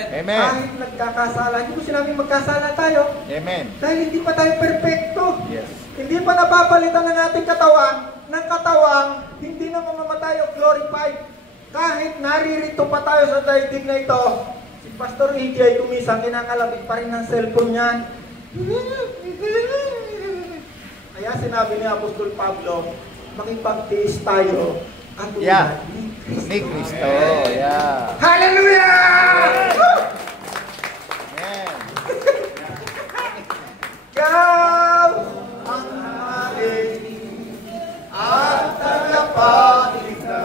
Amen. kahit nagkakasala, hindi ko sinabing magkasala tayo. Amen. Dahil hindi pa tayo perfecto. Yes. Hindi pa napapalitan ng ating katawan ng katawang hindi na mamamatay o glorified. Kahit naririto pa tayo sa daigdig na ito, si Pastor EJ ay kumisang kinakalapit pa rin ng cellphone niyan. Kaya sinabi ni Apostol Pablo, makipagtiis tayo katulad Yeah. ni Kristo. Ni Cristo. Yeah. Kahit